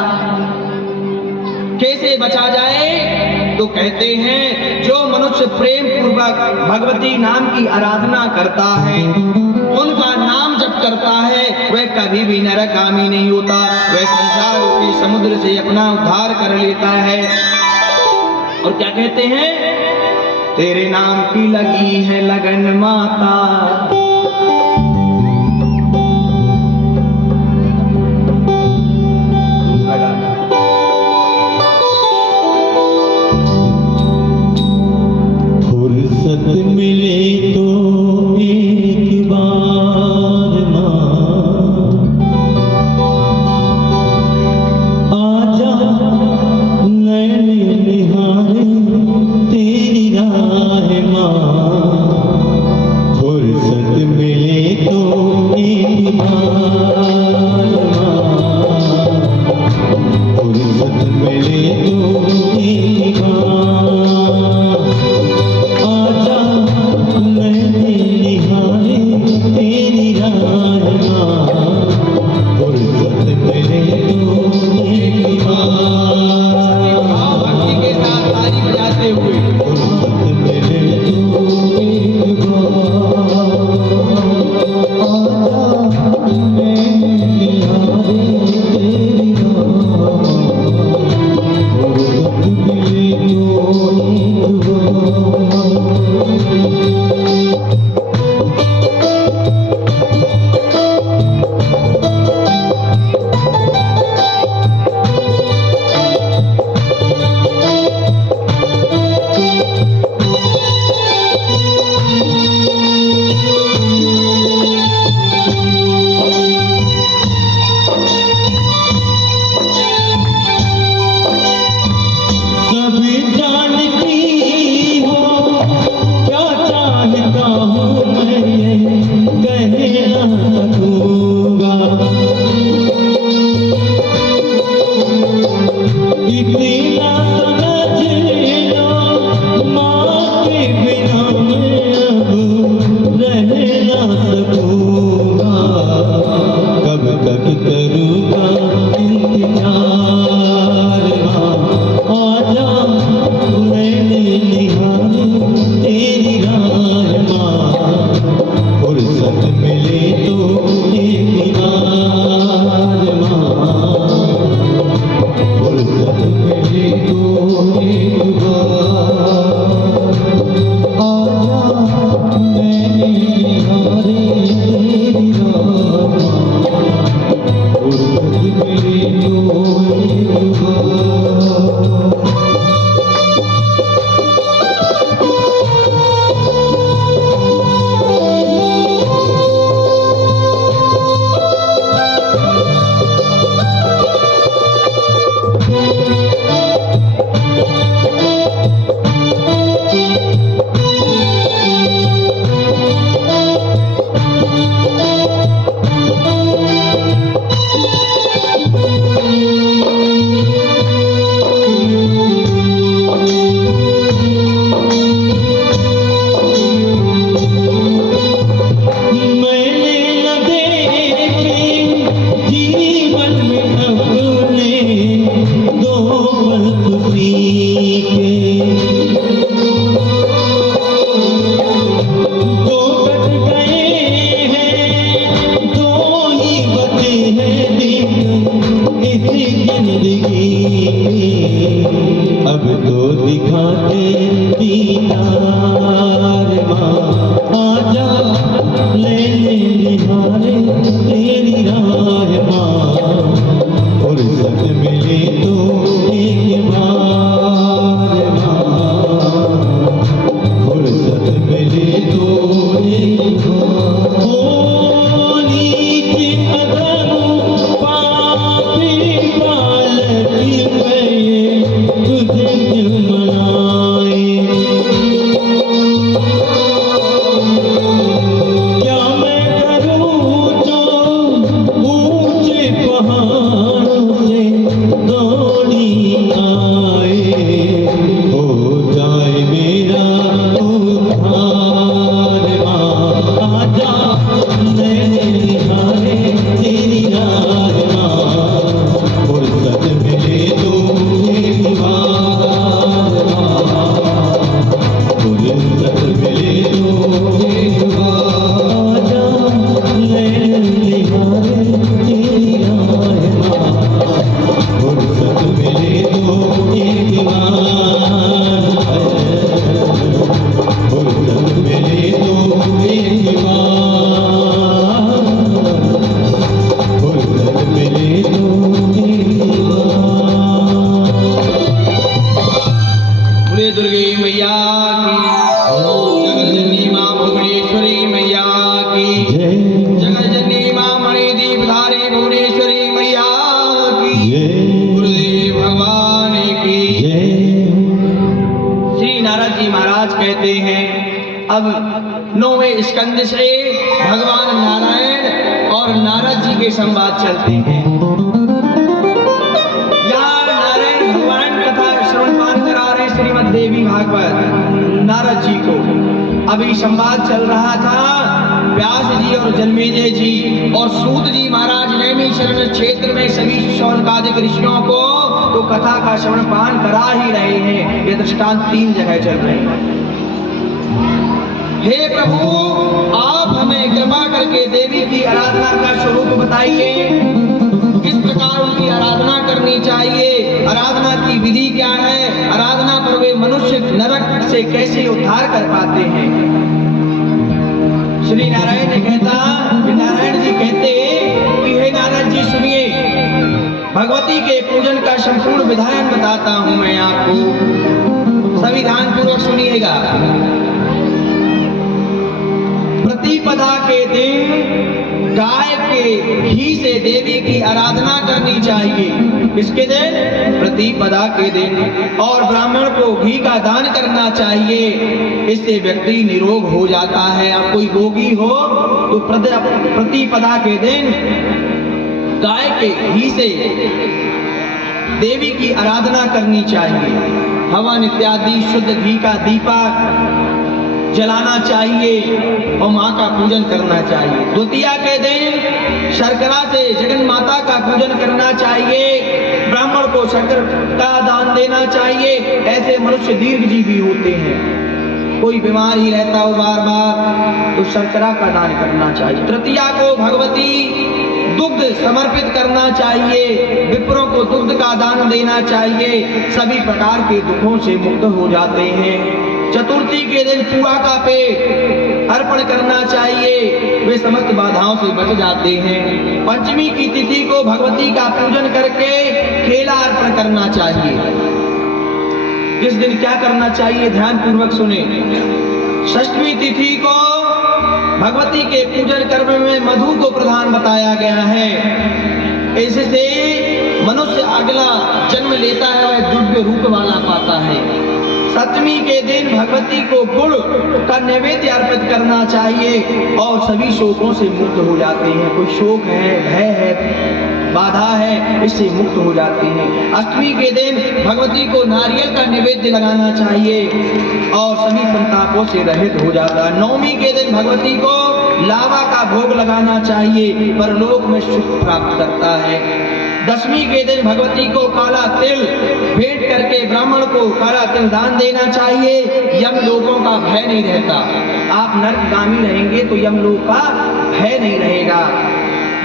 कैसे बचा जाए? तो कहते हैं जो मनुष्य प्रेम पूर्वक भगवती नाम की आराधना करता है, उनका नाम जप करता है, वह कभी भी नरकगामी नहीं होता, वह संसार रूपी समुद्र से अपना उद्धार कर लेता है। और क्या कहते हैं? तेरे नाम की लगी है लगन माता, मिले तो एक बार माँ आजा, नैन निहारे तेरी राह माँ। फुर्सत मिले फुर्सत मिले तो एक बार आजा नैन निहारे तेरी आए माँ फुर्सत मिले तो एक बार फुर्सत मिले तो एक बार फुर्सत मिले तो एक बार। बोले दुर्गे मैया की जगतजननी माँ भुवनेश्वरी मैया की जय जगतजननी माँ मणिदीपधारी भुवनेश्वरी मैया की जय गुरुदेव भगवान की जय। श्री नारद जी महाराज कहते हैं अब 9वें स्कंद से भगवान नारायण और नारद जी के संवाद चलते हैं। यहाँ नारायण भगवान कथा श्रवण पान करा रहे श्रीमद् देवी भागवत नारद जी को। अभी संवाद चल रहा था व्यास जी और जन्मेजय जी और सूत जी महाराज नैमी शरण क्षेत्र में सभी शौनकादिक ऋषियों को तो कथा का श्रवण पान करा ही रहे हैं। ये दृष्टांत 3 जगह चल रहे हैं। हे प्रभु आप हमें कृपा करके देवी की आराधना का स्वरूप बताइए, किस प्रकार उनकी आराधना करनी चाहिए, आराधना की विधि क्या है, आराधना पर वे मनुष्य नरक से कैसे उद्धार कर पाते हैं। श्री नारायण ने नारायण जी कहते कि हे नारद जी सुनिए, भगवती के पूजन का संपूर्ण विधान बताता हूं मैं आपको, सभी ध्यान पूर्वक सुनिएगा। प्रतिपदा के दिन गाय के घी से देवी की आराधना करनी चाहिए। किसके दिन? प्रतिपदा के दिन। और ब्राह्मण को घी का दान करना चाहिए, इससे व्यक्ति निरोग हो जाता है। अब कोई रोगी हो तो प्रतिपदा के दिन गाय के घी से देवी की आराधना करनी चाहिए। हवन इत्यादि शुद्ध घी का दीपक जलाना चाहिए और माँ का पूजन करना चाहिए। द्वितीया के दिन शर्करा से जगन माता का पूजन करना चाहिए। ब्राह्मण को शर्कर का दान देना चाहिए। ऐसे मनुष्य दीर्घजीवी होते हैं। कोई बीमार ही रहता हो बार बार तो शर्करा का दान करना चाहिए। तृतीया को भगवती दुग्ध समर्पित करना चाहिए। विप्रों को दुग्ध का दान देना चाहिए, सभी प्रकार के दुखों से मुक्त हो जाते हैं। चतुर्थी के दिन पुआ का पेट अर्पण करना चाहिए, वे समस्त बाधाओं से बच जाते हैं। पंचमी की तिथि को भगवती का पूजन करके केला अर्पण करना चाहिए। इस दिन क्या करना चाहिए ध्यान पूर्वक सुने। षष्ठी तिथि को भगवती के पूजन कर्म में मधु को प्रधान बताया गया है। इससे मनुष्य अगला जन्म लेता है वह दिव्य रूप वाला पाता है। सप्तमी के दिन भगवती को गुड़ का नैवेद्य अर्पित करना चाहिए और सभी शोकों से मुक्त हो जाते हैं। कोई शोक है, भय है, बाधा है, इससे मुक्त हो जाते हैं। अष्टमी के दिन भगवती को नारियल का नैवेद्य लगाना चाहिए और सभी संतापों से रहित हो जाता है। नवमी के दिन भगवती को लावा का भोग लगाना चाहिए, परलोक में सुख प्राप्त करता है। दशमी के दिन भगवती को काला तिल भेंट करके ब्राह्मण को काला तिल दान देना चाहिए। यम लोगों का भय नहीं रहता। आप नरकगामी रहेंगे तो यम लोग का भय नहीं रहेगा,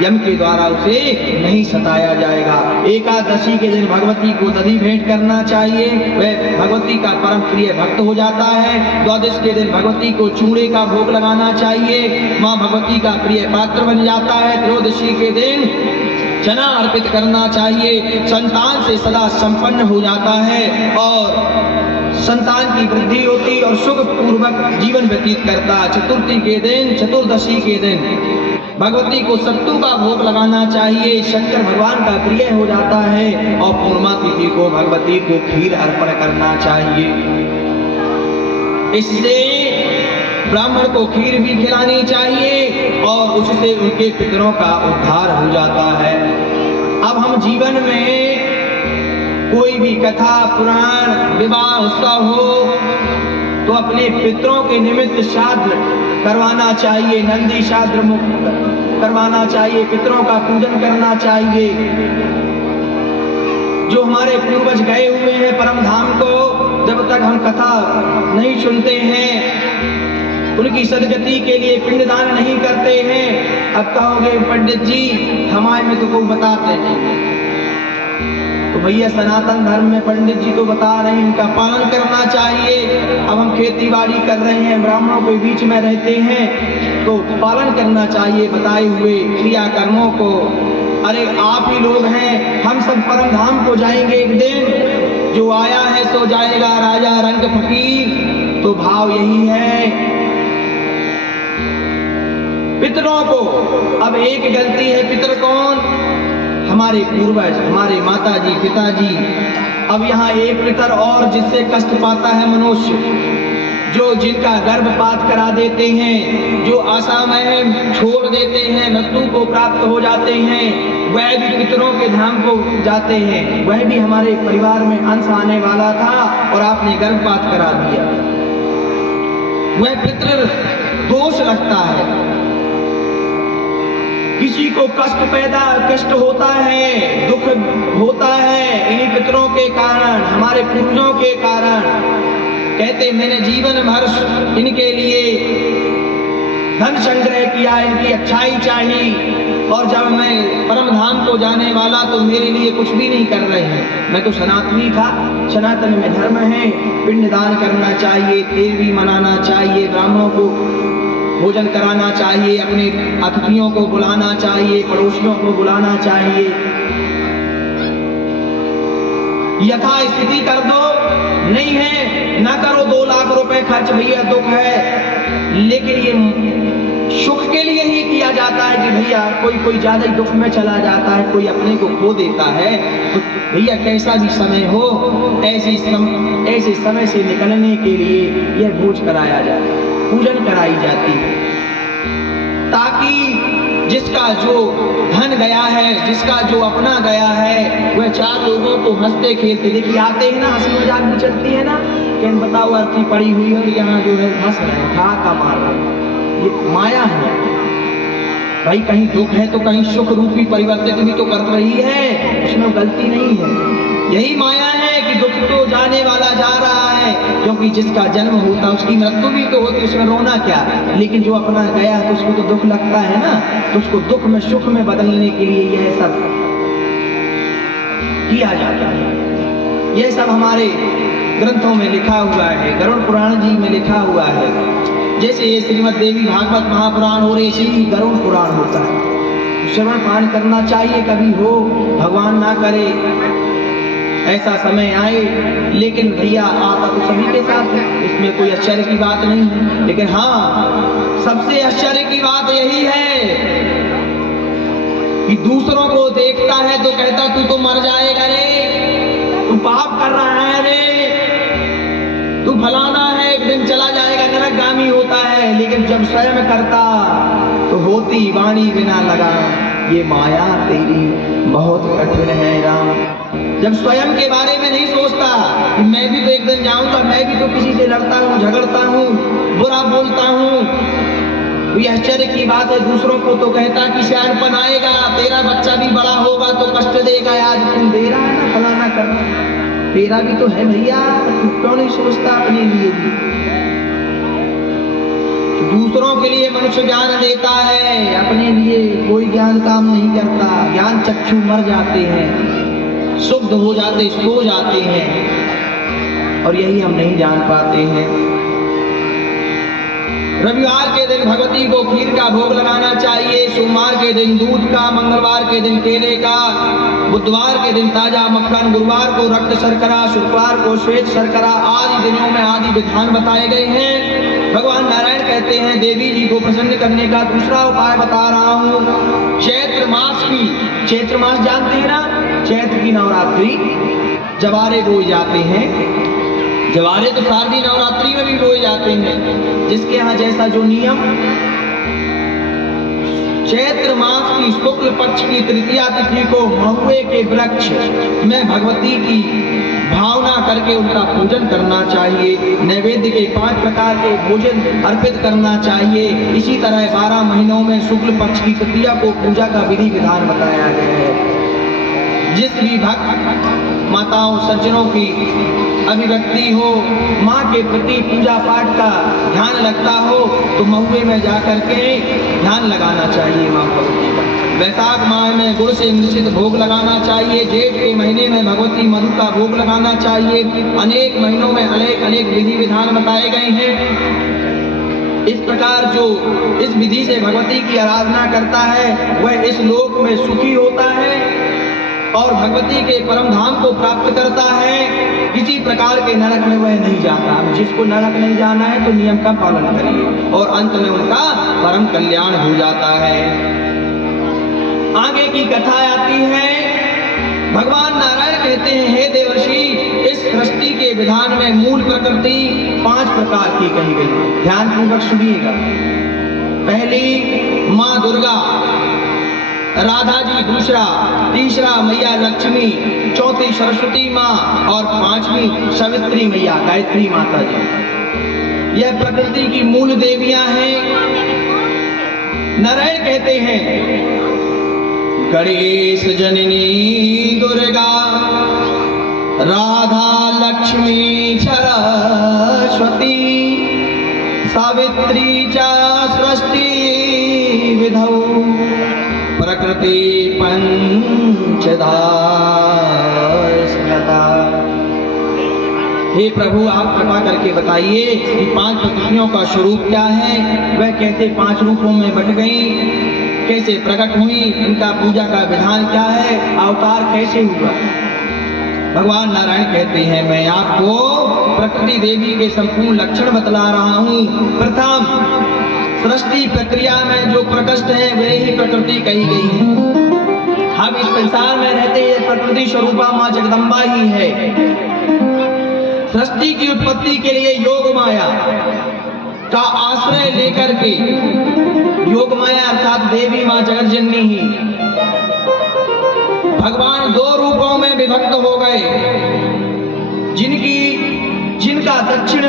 यम के द्वारा उसे नहीं सताया जाएगा। एकादशी के दिन भगवती को दधी भेंट करना चाहिए, वह भगवती का परम प्रिय भक्त हो जाता है। द्वादश के दिन भगवती को चूड़े का भोग लगाना चाहिए, माँ भगवती का प्रिय पात्र बन जाता है। त्रयोदशी के दिन चना अर्पित करना चाहिए, संतान से सदा संपन्न हो जाता है और संतान की वृद्धि होती और सुख पूर्वक जीवन व्यतीत करता है। चतुर्दशी के दिन भगवती को सत्तू का भोग लगाना चाहिए, शंकर भगवान का प्रिय हो जाता है। और पूर्णिमा तिथि को भगवती को खीर अर्पण करना चाहिए। इससे ब्राह्मण को खीर भी खिलानी चाहिए और उससे उनके पितरों का उद्धार हो जाता है। अब हम जीवन में कोई भी कथा, पुराण, विवाह, उत्सव हो तो अपने पितरों के निमित्त श्राद्ध करवाना चाहिए, नंदी श्राद्ध करवाना चाहिए, पितरों का पूजन करना चाहिए। जो हमारे पूर्वज गए हुए हैं परम धाम को, जब तक हम कथा नहीं सुनते हैं, उनकी सदगति के लिए पिंडदान नहीं करते हैं। अब कहोगे पंडित जी हमारे में तो कोई बताते नहीं, तो भैया सनातन धर्म में पंडित जी तो बता रहे हैं, इनका पालन करना चाहिए। अब हम खेती बाड़ी कर रहे हैं, ब्राह्मणों के बीच में रहते हैं, तो पालन करना चाहिए बताए हुए क्रिया कर्मों को। अरे आप ही लोग हैं, हम सब परम धाम को जाएंगे एक दिन, जो आया है सो जाएगा राजा रंग फकीर। तो भाव यही है पितरों को। अब एक गलती है, पितर कौन? हमारे पूर्वज, हमारे माता जी, पिताजी। अब यहाँ एक पितर और जिससे कष्ट पाता है मनुष्य, जो जिनका गर्भपात करा देते हैं, जो असामय छोड़ देते हैं, मृत्यु को प्राप्त हो जाते हैं, वह भी पितरों के धाम को जाते हैं। वह भी हमारे परिवार में अंश आने वाला था और आपने गर्भपात करा दिया। वह पितृ दोष लगता है। किसी को कष्ट होता है, दुख होता है इन्हीं पितरों के कारण, हमारे पूर्वजों के कारण। कहते मैंने जीवन भर इनके लिए धन संग्रह किया, इनकी अच्छाई चाहिए, और जब मैं परम धाम को जाने वाला तो मेरे लिए कुछ भी नहीं कर रहे हैं। मैं तो सनातनी था, सनातन में धर्म है, पिंडदान करना चाहिए, तेल भी मनाना चाहिए, ब्राह्मणों को भोजन कराना चाहिए, अपने अतिथियों को बुलाना चाहिए, पड़ोसियों को बुलाना चाहिए। यथा स्थिति कर दो, नहीं है ना करो, 2 लाख रुपए खर्च, भैया दुख है, लेकिन ये सुख के लिए ही किया जाता है कि भैया कोई ज्यादा ही दुख में चला जाता है, कोई अपने को खो देता है, तो भैया कैसा भी समय हो, ऐसे समय से निकलने के लिए यह भोज कराया जाता है, पूजन कराई जाती है, ताकि जिसका जो धन गया है, जिसका जो अपना गया है, वह 4 लोगों को हंसते खेलते देखिए आते हैं ना, हंसी मजाक भी चलती है ना, कि बताओ अर्थी पड़ी हुई है, यहाँ जो है हंस रहे हैं, ठहाका मार रहे हैं, ये माया है भाई। कहीं दुख है तो कहीं सुख रूपी परिवर्तित भी तो कर रही है, उसमें गलती नहीं है। यही माया है कि दुख तो जाने वाला जा रहा है, क्योंकि जिसका जन्म होता उसकी मृत्यु भी तो होती, उसमें रोना क्या, लेकिन जो अपना गया है तो उसको तो दुख लगता है ना, तो उसको दुख में सुख में बदलने के लिए यह सब किया जाता है। यह सब हमारे ग्रंथों में लिखा हुआ है, गरुड़ पुराण जी में लिखा हुआ है। जैसे ये श्रीमद् देवी भागवत महापुराण हो रहे, इसी गरुड़ पुराण होता है। श्रवण पान करना चाहिए, कभी हो भगवान ना करे ऐसा समय आए, लेकिन भैया आता तो सभी के साथ है, इसमें कोई आश्चर्य की बात नहीं है। लेकिन हाँ, सबसे आश्चर्य की बात यही है कि दूसरों को देखता है तो कहता तू तो मर जाएगा रे, तू पाप कर रहा है रे, तू फलाना है, एक दिन चला जाएगा, नरकगामी होता है। लेकिन जब स्वयं करता तो होती वाणी बिना लगा। ये माया तेरी बहुत कठिन है राम। जब स्वयं के बारे में नहीं सोचता कि मैं भी तो एक दिन जाऊंगा, मैं भी तो किसी से लड़ता हूँ, झगड़ता हूँ, बुरा बोलता हूँ, तो ये आश्चर्य की बात है। दूसरों को तो कहता कि सियानपन आएगा, तेरा बच्चा भी बड़ा होगा तो कष्ट देगा, आज तुम दे रहा है ना फलाना करना, तेरा भी तो है भैया, तू क्यों नहीं सोचता अपने लिए भी। तो दूसरों के लिए मनुष्य ज्ञान देता है, अपने लिए कोई ज्ञान काम नहीं करता। ज्ञान चक्षु मर जाते हैं, शुद्ध हो जाते, सो जाते हैं, और यही हम नहीं जान पाते हैं। रविवार के दिन भगवती को खीर का भोग लगाना चाहिए, सोमवार के दिन दूध का, मंगलवार के दिन केले का, बुधवार के दिन ताजा मक्खन, गुरुवार को रक्त शर्करा, शुक्रवार को श्वेत शर्करा, आदि दिनों में आदि विधान बताए गए हैं। भगवान नारायण कहते हैं देवी जी को प्रसन्न करने का दूसरा उपाय बता रहा हूँ। चैत्र मास की, चैत्र मास जानते हैं ना, चैत्र की नवरात्रि जवारे बोए जाते हैं। जवारे तो शारदीय नवरात्रि में भी बोए जाते हैं, जिसके यहाँ जैसा जो नियम। चैत्र मास की शुक्ल पक्ष की तृतीया तिथि को महुए के वृक्ष में भगवती की भावना करके उनका पूजन करना चाहिए। नैवेद्य के 5 प्रकार के भोजन अर्पित करना चाहिए। इसी तरह 12 महीनों में शुक्ल पक्ष की तृतीया को पूजा का विधि विधान बताया गया है। जिस भी भक्त माताओं सज्जनों की अभिव्यक्ति हो, माँ के प्रति पूजा पाठ का ध्यान लगता हो तो महुए में जाकर के ध्यान लगाना चाहिए माँ भगवती का। वैशाख माह में गुड़ से मिश्रित भोग लगाना चाहिए। जेठ के महीने में भगवती मधु का भोग लगाना चाहिए। अनेक महीनों में अनेक विधि विधान बताए गए हैं। इस प्रकार जो इस विधि से भगवती की आराधना करता है वह इस लोक में सुखी होता है और भगवती के परम धाम को प्राप्त करता है। किसी प्रकार के नरक में वह नहीं जाता। जिसको नरक नहीं जाना है तो नियम का पालन करिए और अंत में उनका परम कल्याण हो जाता है। आगे की कथा आती है। भगवान नारायण कहते हैं, हे देवर्षि, इस सृष्टि के विधान में मूल प्रकृति 5 प्रकार की कही गई। ध्यान पूर्वक सुनिएगा। पहली माँ दुर्गा, राधा जी दूसरा, तीसरा मैया लक्ष्मी, चौथी सरस्वती माँ और 5वीं सावित्री मैया गायत्री माता जी। यह प्रकृति की मूल देवियां हैं। नारायण कहते हैं, गणेश जननी दुर्गा, राधा लक्ष्मी सरस्वती, सावित्री च सृष्टि विधौ, प्रकृति पंचधा स्मृता। हे प्रभु, आप कृपा करके बताइए कि 5 प्रकृतियों का स्वरूप क्या है, वह कैसे 5 रूपों में बट गई, कैसे प्रकट हुई, इनका पूजा का विधान क्या है, अवतार कैसे हुआ। भगवान नारायण कहते हैं, मैं आपको प्रकृति देवी के संपूर्ण लक्षण बतला रहा हूँ। प्रथम, सृष्टि प्रक्रिया में जो प्रकृष्ट है वे ही प्रकृति कही गई है। हम इस संसार में रहते हैं, प्रकृति स्वरूपा माँ जगदम्बा ही है। सृष्टि की उत्पत्ति के लिए योग माया का आश्रय लेकर के, योग माया अर्थात देवी माँ जगत जननी ही, भगवान 2 रूपों में विभक्त हो गए। जिनका दक्षिण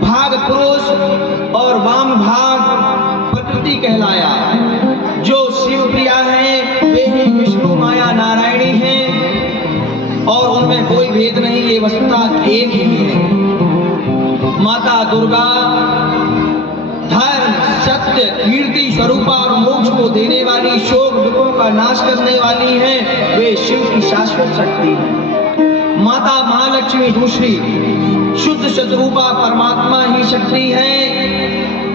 भाग पुरुष और वाम भाग प्रकृति कहलाया। जो शिव प्रिया है वे ही विष्णु माया नारायणी हैं और उनमें कोई भेद नहीं, ये वस्तुतः एक ही है। माता दुर्गा धर्म, सत्य, कीर्ति स्वरूपा और मोक्ष को देने वाली, शोक दुखों का नाश करने वाली है। वे शिव की शाश्वत शक्ति है। माता महालक्ष्मी दूसरी शुद्ध शतरूपा परमात्मा ही शक्ति है।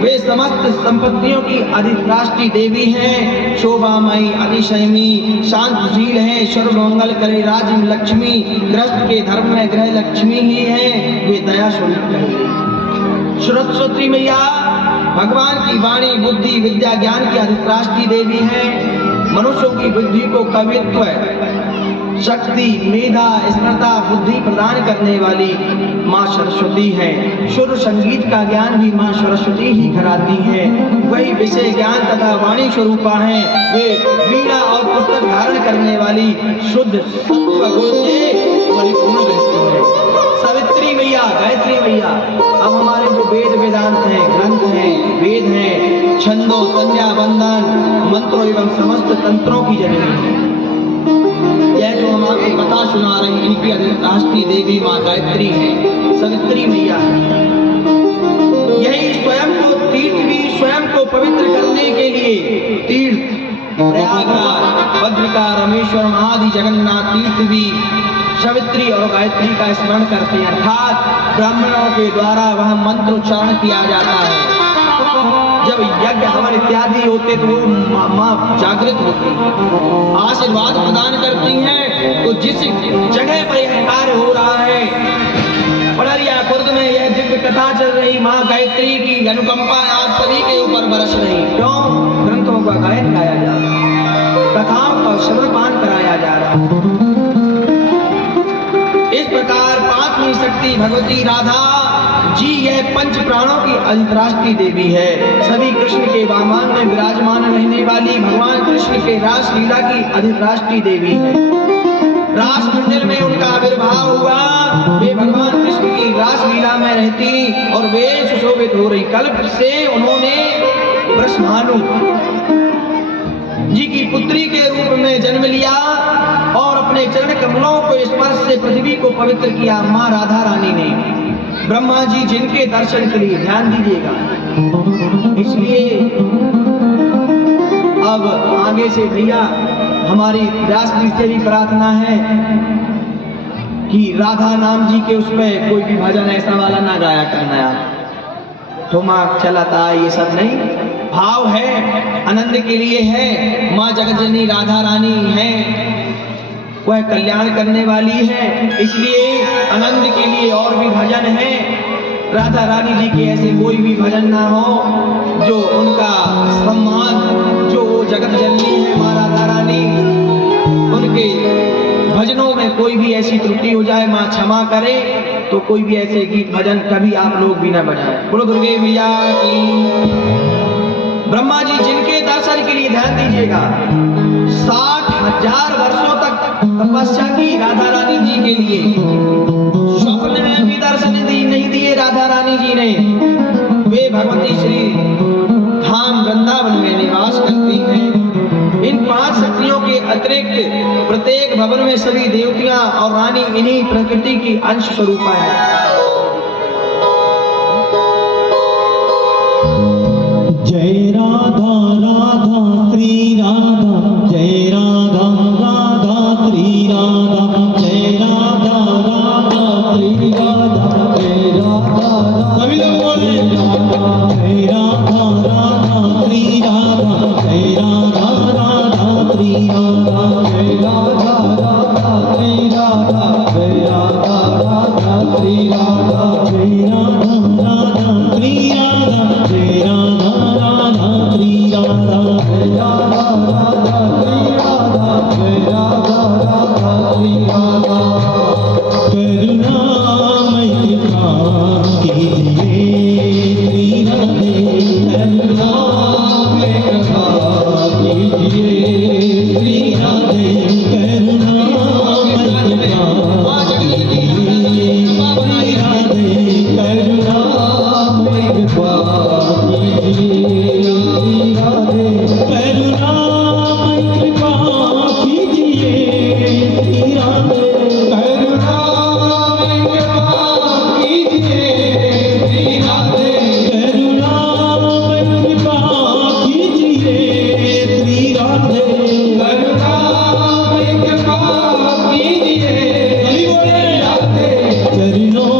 वे समस्त संपत्तियों की अधिष्ठात्री देवी हैं। शोभामयी, अतिशयनी, शांतशील है, सर्वमंगल करे राज्य लक्ष्मी, ग्रस्त के धर्म में ग्रह लक्ष्मी ही है। वे दया स्वरूप है। सरस्वती मैया भगवान की वाणी, बुद्धि, विद्या, ज्ञान की अधिष्ठात्री देवी है। मनुष्यों की बुद्धि को कवित्व, शक्ति, मेधा, स्मृता, बुद्धि प्रदान करने वाली माँ सरस्वती है। सुर संगीत का ज्ञान भी माँ सरस्वती ही कराती है। वही विषय ज्ञान तथा वाणी स्वरूपा है। वे वीणा और पुस्तक धारण करने वाली शुद्ध सत्व गुण से परिपूर्ण रहती है। सावित्री मैया, गायत्री मैया, अब हमारे जो वेद वेदांत हैं, ग्रंथ हैं, वेद हैं, छंदों, संध्या, वंदन, मंत्रों एवं समस्त तंत्रों की जननी है। यह जो हम आपको कथा सुना रहे हैं, इनकी अधिष्ठात्री देवी माँ गायत्री है, सावित्री मैया है। यही स्वयं को तीर्थ भी, स्वयं को पवित्र करने के लिए तीर्थ, प्रयागराज, भद्रिका, रामेश्वरम आदि जगन्नाथ तीर्थ भी सावित्री और गायत्री का स्मरण करते हैं। अर्थात ब्राह्मणों के द्वारा वह मंत्र उच्चारण किया जाता है। जब यज्ञ हवन इत्यादि होते तो वो माँ जागृत होती है, आशीर्वाद प्रदान करती हैं। तो जिस जगह पर यह कार्य हो रहा है, पड़रिया खुर्द में यह दिव्य कथा चल रही, माँ गायत्री की अनुकंपा आप सभी के ऊपर बरस रही। क्यों? ग्रंथों का गायन गाया जा रहा है, कथाओं का श्रवणपान कराया जा रहा है। इस प्रकार 5वीं शक्ति भगवती राधा जी यह पंच प्राणों की अंतर्राष्ट्रीय देवी है। सभी कृष्ण के वामान में विराजमान रहने वाली भगवान कृष्ण के रास लीला की अधिष्ठात्री देवी है। रास मंदिर में उनका आविर्भाव हुआ। वे भगवान कृष्ण की रास लीला में रहती और वे सुशोभित हो रही। कल्प से उन्होंने ब्रह्मानु जी की पुत्री के रूप में जन्म लिया और अपने चरण कमलों को स्पर्श से पृथ्वी को पवित्र किया माँ राधा रानी ने। ब्रह्मा जी जिनके दर्शन के लिए, ध्यान दीजिएगा, इसलिए अब आगे से भैया हमारी व्यास जी से भी प्रार्थना है कि राधा नाम जी के उसमें कोई भी भजन ऐसा वाला ना गाया करना यार, ठुमक चलता ये सब नहीं, भाव है, आनंद के लिए है। माँ जगतजननी राधा रानी है, वह कल्याण करने वाली है, इसलिए आनंद के लिए और भी भजन है। राधा रानी जी के ऐसे कोई भी भजन ना हो जो उनका सम्मान, जो जगतजननी है माँ राधा रानी, उनके भजनों में कोई भी ऐसी त्रुटि हो जाए माँ क्षमा करे, तो कोई भी ऐसे गीत भजन कभी आप लोग भी ना बजाएं। बोलो दुर्गे मैया की। ब्रह्मा जी जिनके दर्शन के लिए, ध्यान दीजिएगा, 60,000 वर्षों तक तपस्या की राधा रानी जी के लिए, स्वप्न में भी दर्शन नहीं दिए राधा रानी जी ने। वे भगवती श्री धाम वृंदावन में निवास करती हैं। इन 5 शक्तियों के अतिरिक्त प्रत्येक भवन में सभी देवतियां और रानी इन्हीं प्रकृति की अंश स्वरूपा है। जय राधा राधा श्री राधा, जय राधा राधा श्री राधा, जय राधा राधा श्री राधा, जय राधा सभी लोग बोले जय राधा राधा श्री राधा, जय राधा राधा श्री राधा, जय राधा राधा श्री राधा, जय राधा राधा श्री राधा, जय राधा राधा श्री राधा, जय राधा राधा श्री राधा, जय राधा राधा श्री राधा, जय राधा राधा श्री राधा। करुणामय कृपा कीजिए श्री राधे, करुणामय कृपा कीजिए श्री राधे, करुणामय कृपा कीजिए श्री राधे, करुणामय कृपा कीजिए श्री राधे, करुणामय कृपा कीजिए श्री राधे, करुणामय कृपा कीजिए श्री राधे, करुणामय कृपा कीजिए श्री राधे, करुणामय कृपा कीजिए, सभी बोले राधे, चरणों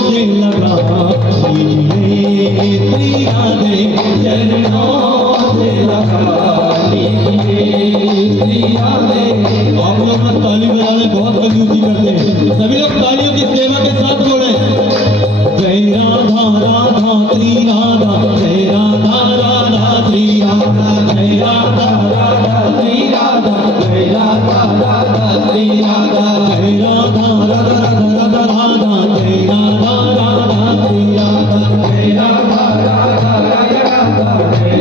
से लगा लीजिए श्री राधे, चरणों से लगा लीजिए श्री राधे। आप लोग ना ताली बजाने बहुत कंजूसी करते हैं, सभी लोग तालियों की सेवा के साथ बोले जय राधा राधा श्री राधा, जय राधा राधा श्री राधा, जय राधा राधा श्री राधा, जय राधा राधा श्री राधा, जय राधा राधा राधा राधा, जय राधा राधा श्री राधा, जय राधा राधा राधा, जय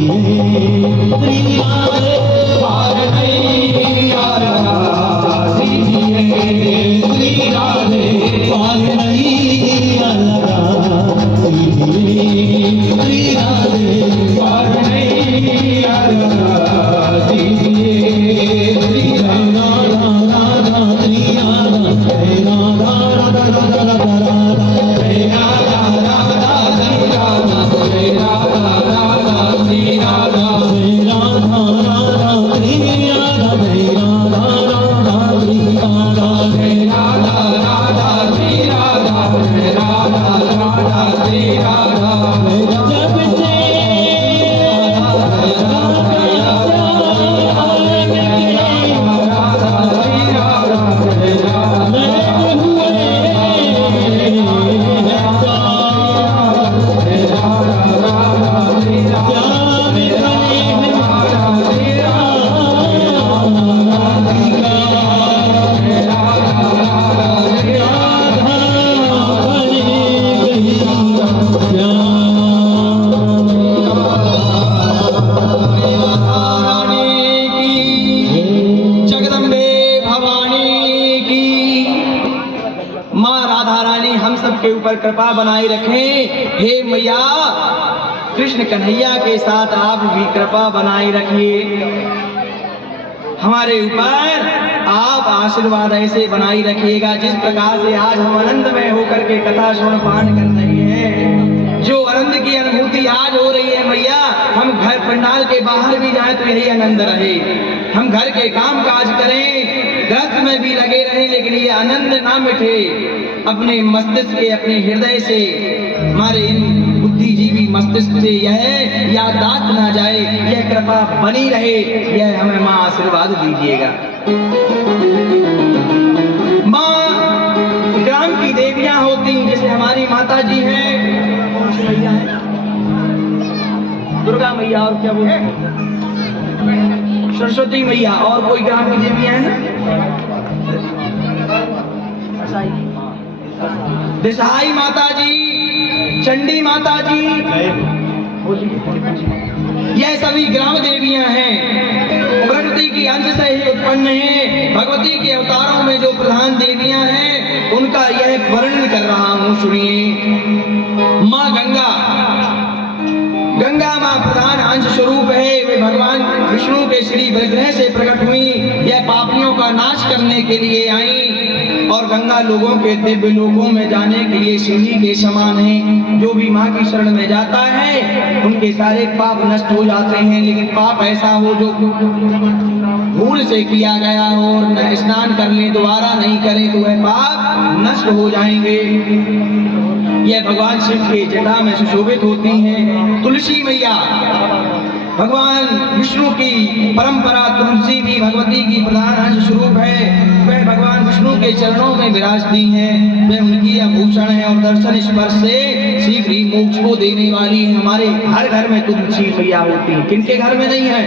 कीजिए श्री राधे पार नहीं अलगा कीजिए श्री राधे पार नहीं अलगा कीजिए श्री राधे पार नहीं अलगा कीजिए श्री राधा राधा श्री राधा जय राधा राधा राधा राधा राधा जय राधा राधा श्री राधा जय राधा राधा श्री राधा जय राधा राधा श्री राधा जय राधा राधा श्री राधा जय राधा राधा श्री राधा जय राधा राधा श्री राधा जब से के ऊपर कृपा बनाए रखें। हे मैया कृष्ण कन्हैया के साथ आप भी कृपा बनाए रखिए। हमारे ऊपर आप आशीर्वाद ऐसे बनाए रखिएगा जिस प्रकार से आज हम आनंदमय होकर के कथा श्रवण पान कर रहे हैं। जो आनंद की अनुभूति आज हो रही है मैया, हम घर पंडाल के बाहर भी जाएं तो यही आनंद रहे। हम घर के काम काज करें, ग्रस्त में भी लगे रहें, लेकिन ये आनंद ना मिटे अपने मस्तिष्क के, अपने हृदय से, हमारे इन बुद्धिजीवी मस्तिष्क से यह याददाश्त ना जाए, यह कृपा बनी रहे, यह हमें माँ आशीर्वाद दीजिएगा। माँ ग्राम की देवियां होती, जैसे हमारी माता जी हैं, कौन सी मैया है? दुर्गा मैया, और क्या बोलते सरस्वती मैया, और कोई ग्राम की देवियां हैं ना? दिशाई माता जी, चंडी माता जी, यह सभी ग्राम देवियां हैं। प्रकृति की अंश से ही उत्पन्न है। भगवती के अवतारों में जो प्रधान देवियां हैं उनका यह वर्णन कर रहा हूँ, सुनिए। माँ गंगा, गंगा माँ प्रधान अंश स्वरूप है। वे भगवान विष्णु के श्री विग्रह से प्रकट हुई। यह पापियों का नाश करने के लिए आई और गंगा लोगों के दिव्य लोकों में जाने के लिए सीढ़ी के समान है। जो भी माँ की शरण में जाता है उनके सारे पाप नष्ट हो जाते हैं। लेकिन पाप ऐसा हो जो भूल से किया गया हो और स्नान कर ले, दोबारा नहीं करे तो वह पाप नष्ट हो जाएंगे। यह भगवान शिव के जटा में सुशोभित होती हैं। तुलसी मैया भगवान विष्णु की परंपरा, तुलसी भी भगवती की प्रधान अंश स्वरूप है। वह भगवान विष्णु के चरणों में विराजती हैं। वह उनकी आभूषण है और दर्शन स्पर्श से शीघ्र ही मोक्ष को देने वाली है। हमारे हर घर में तुलसी मैया होती है। किनके घर में नहीं है?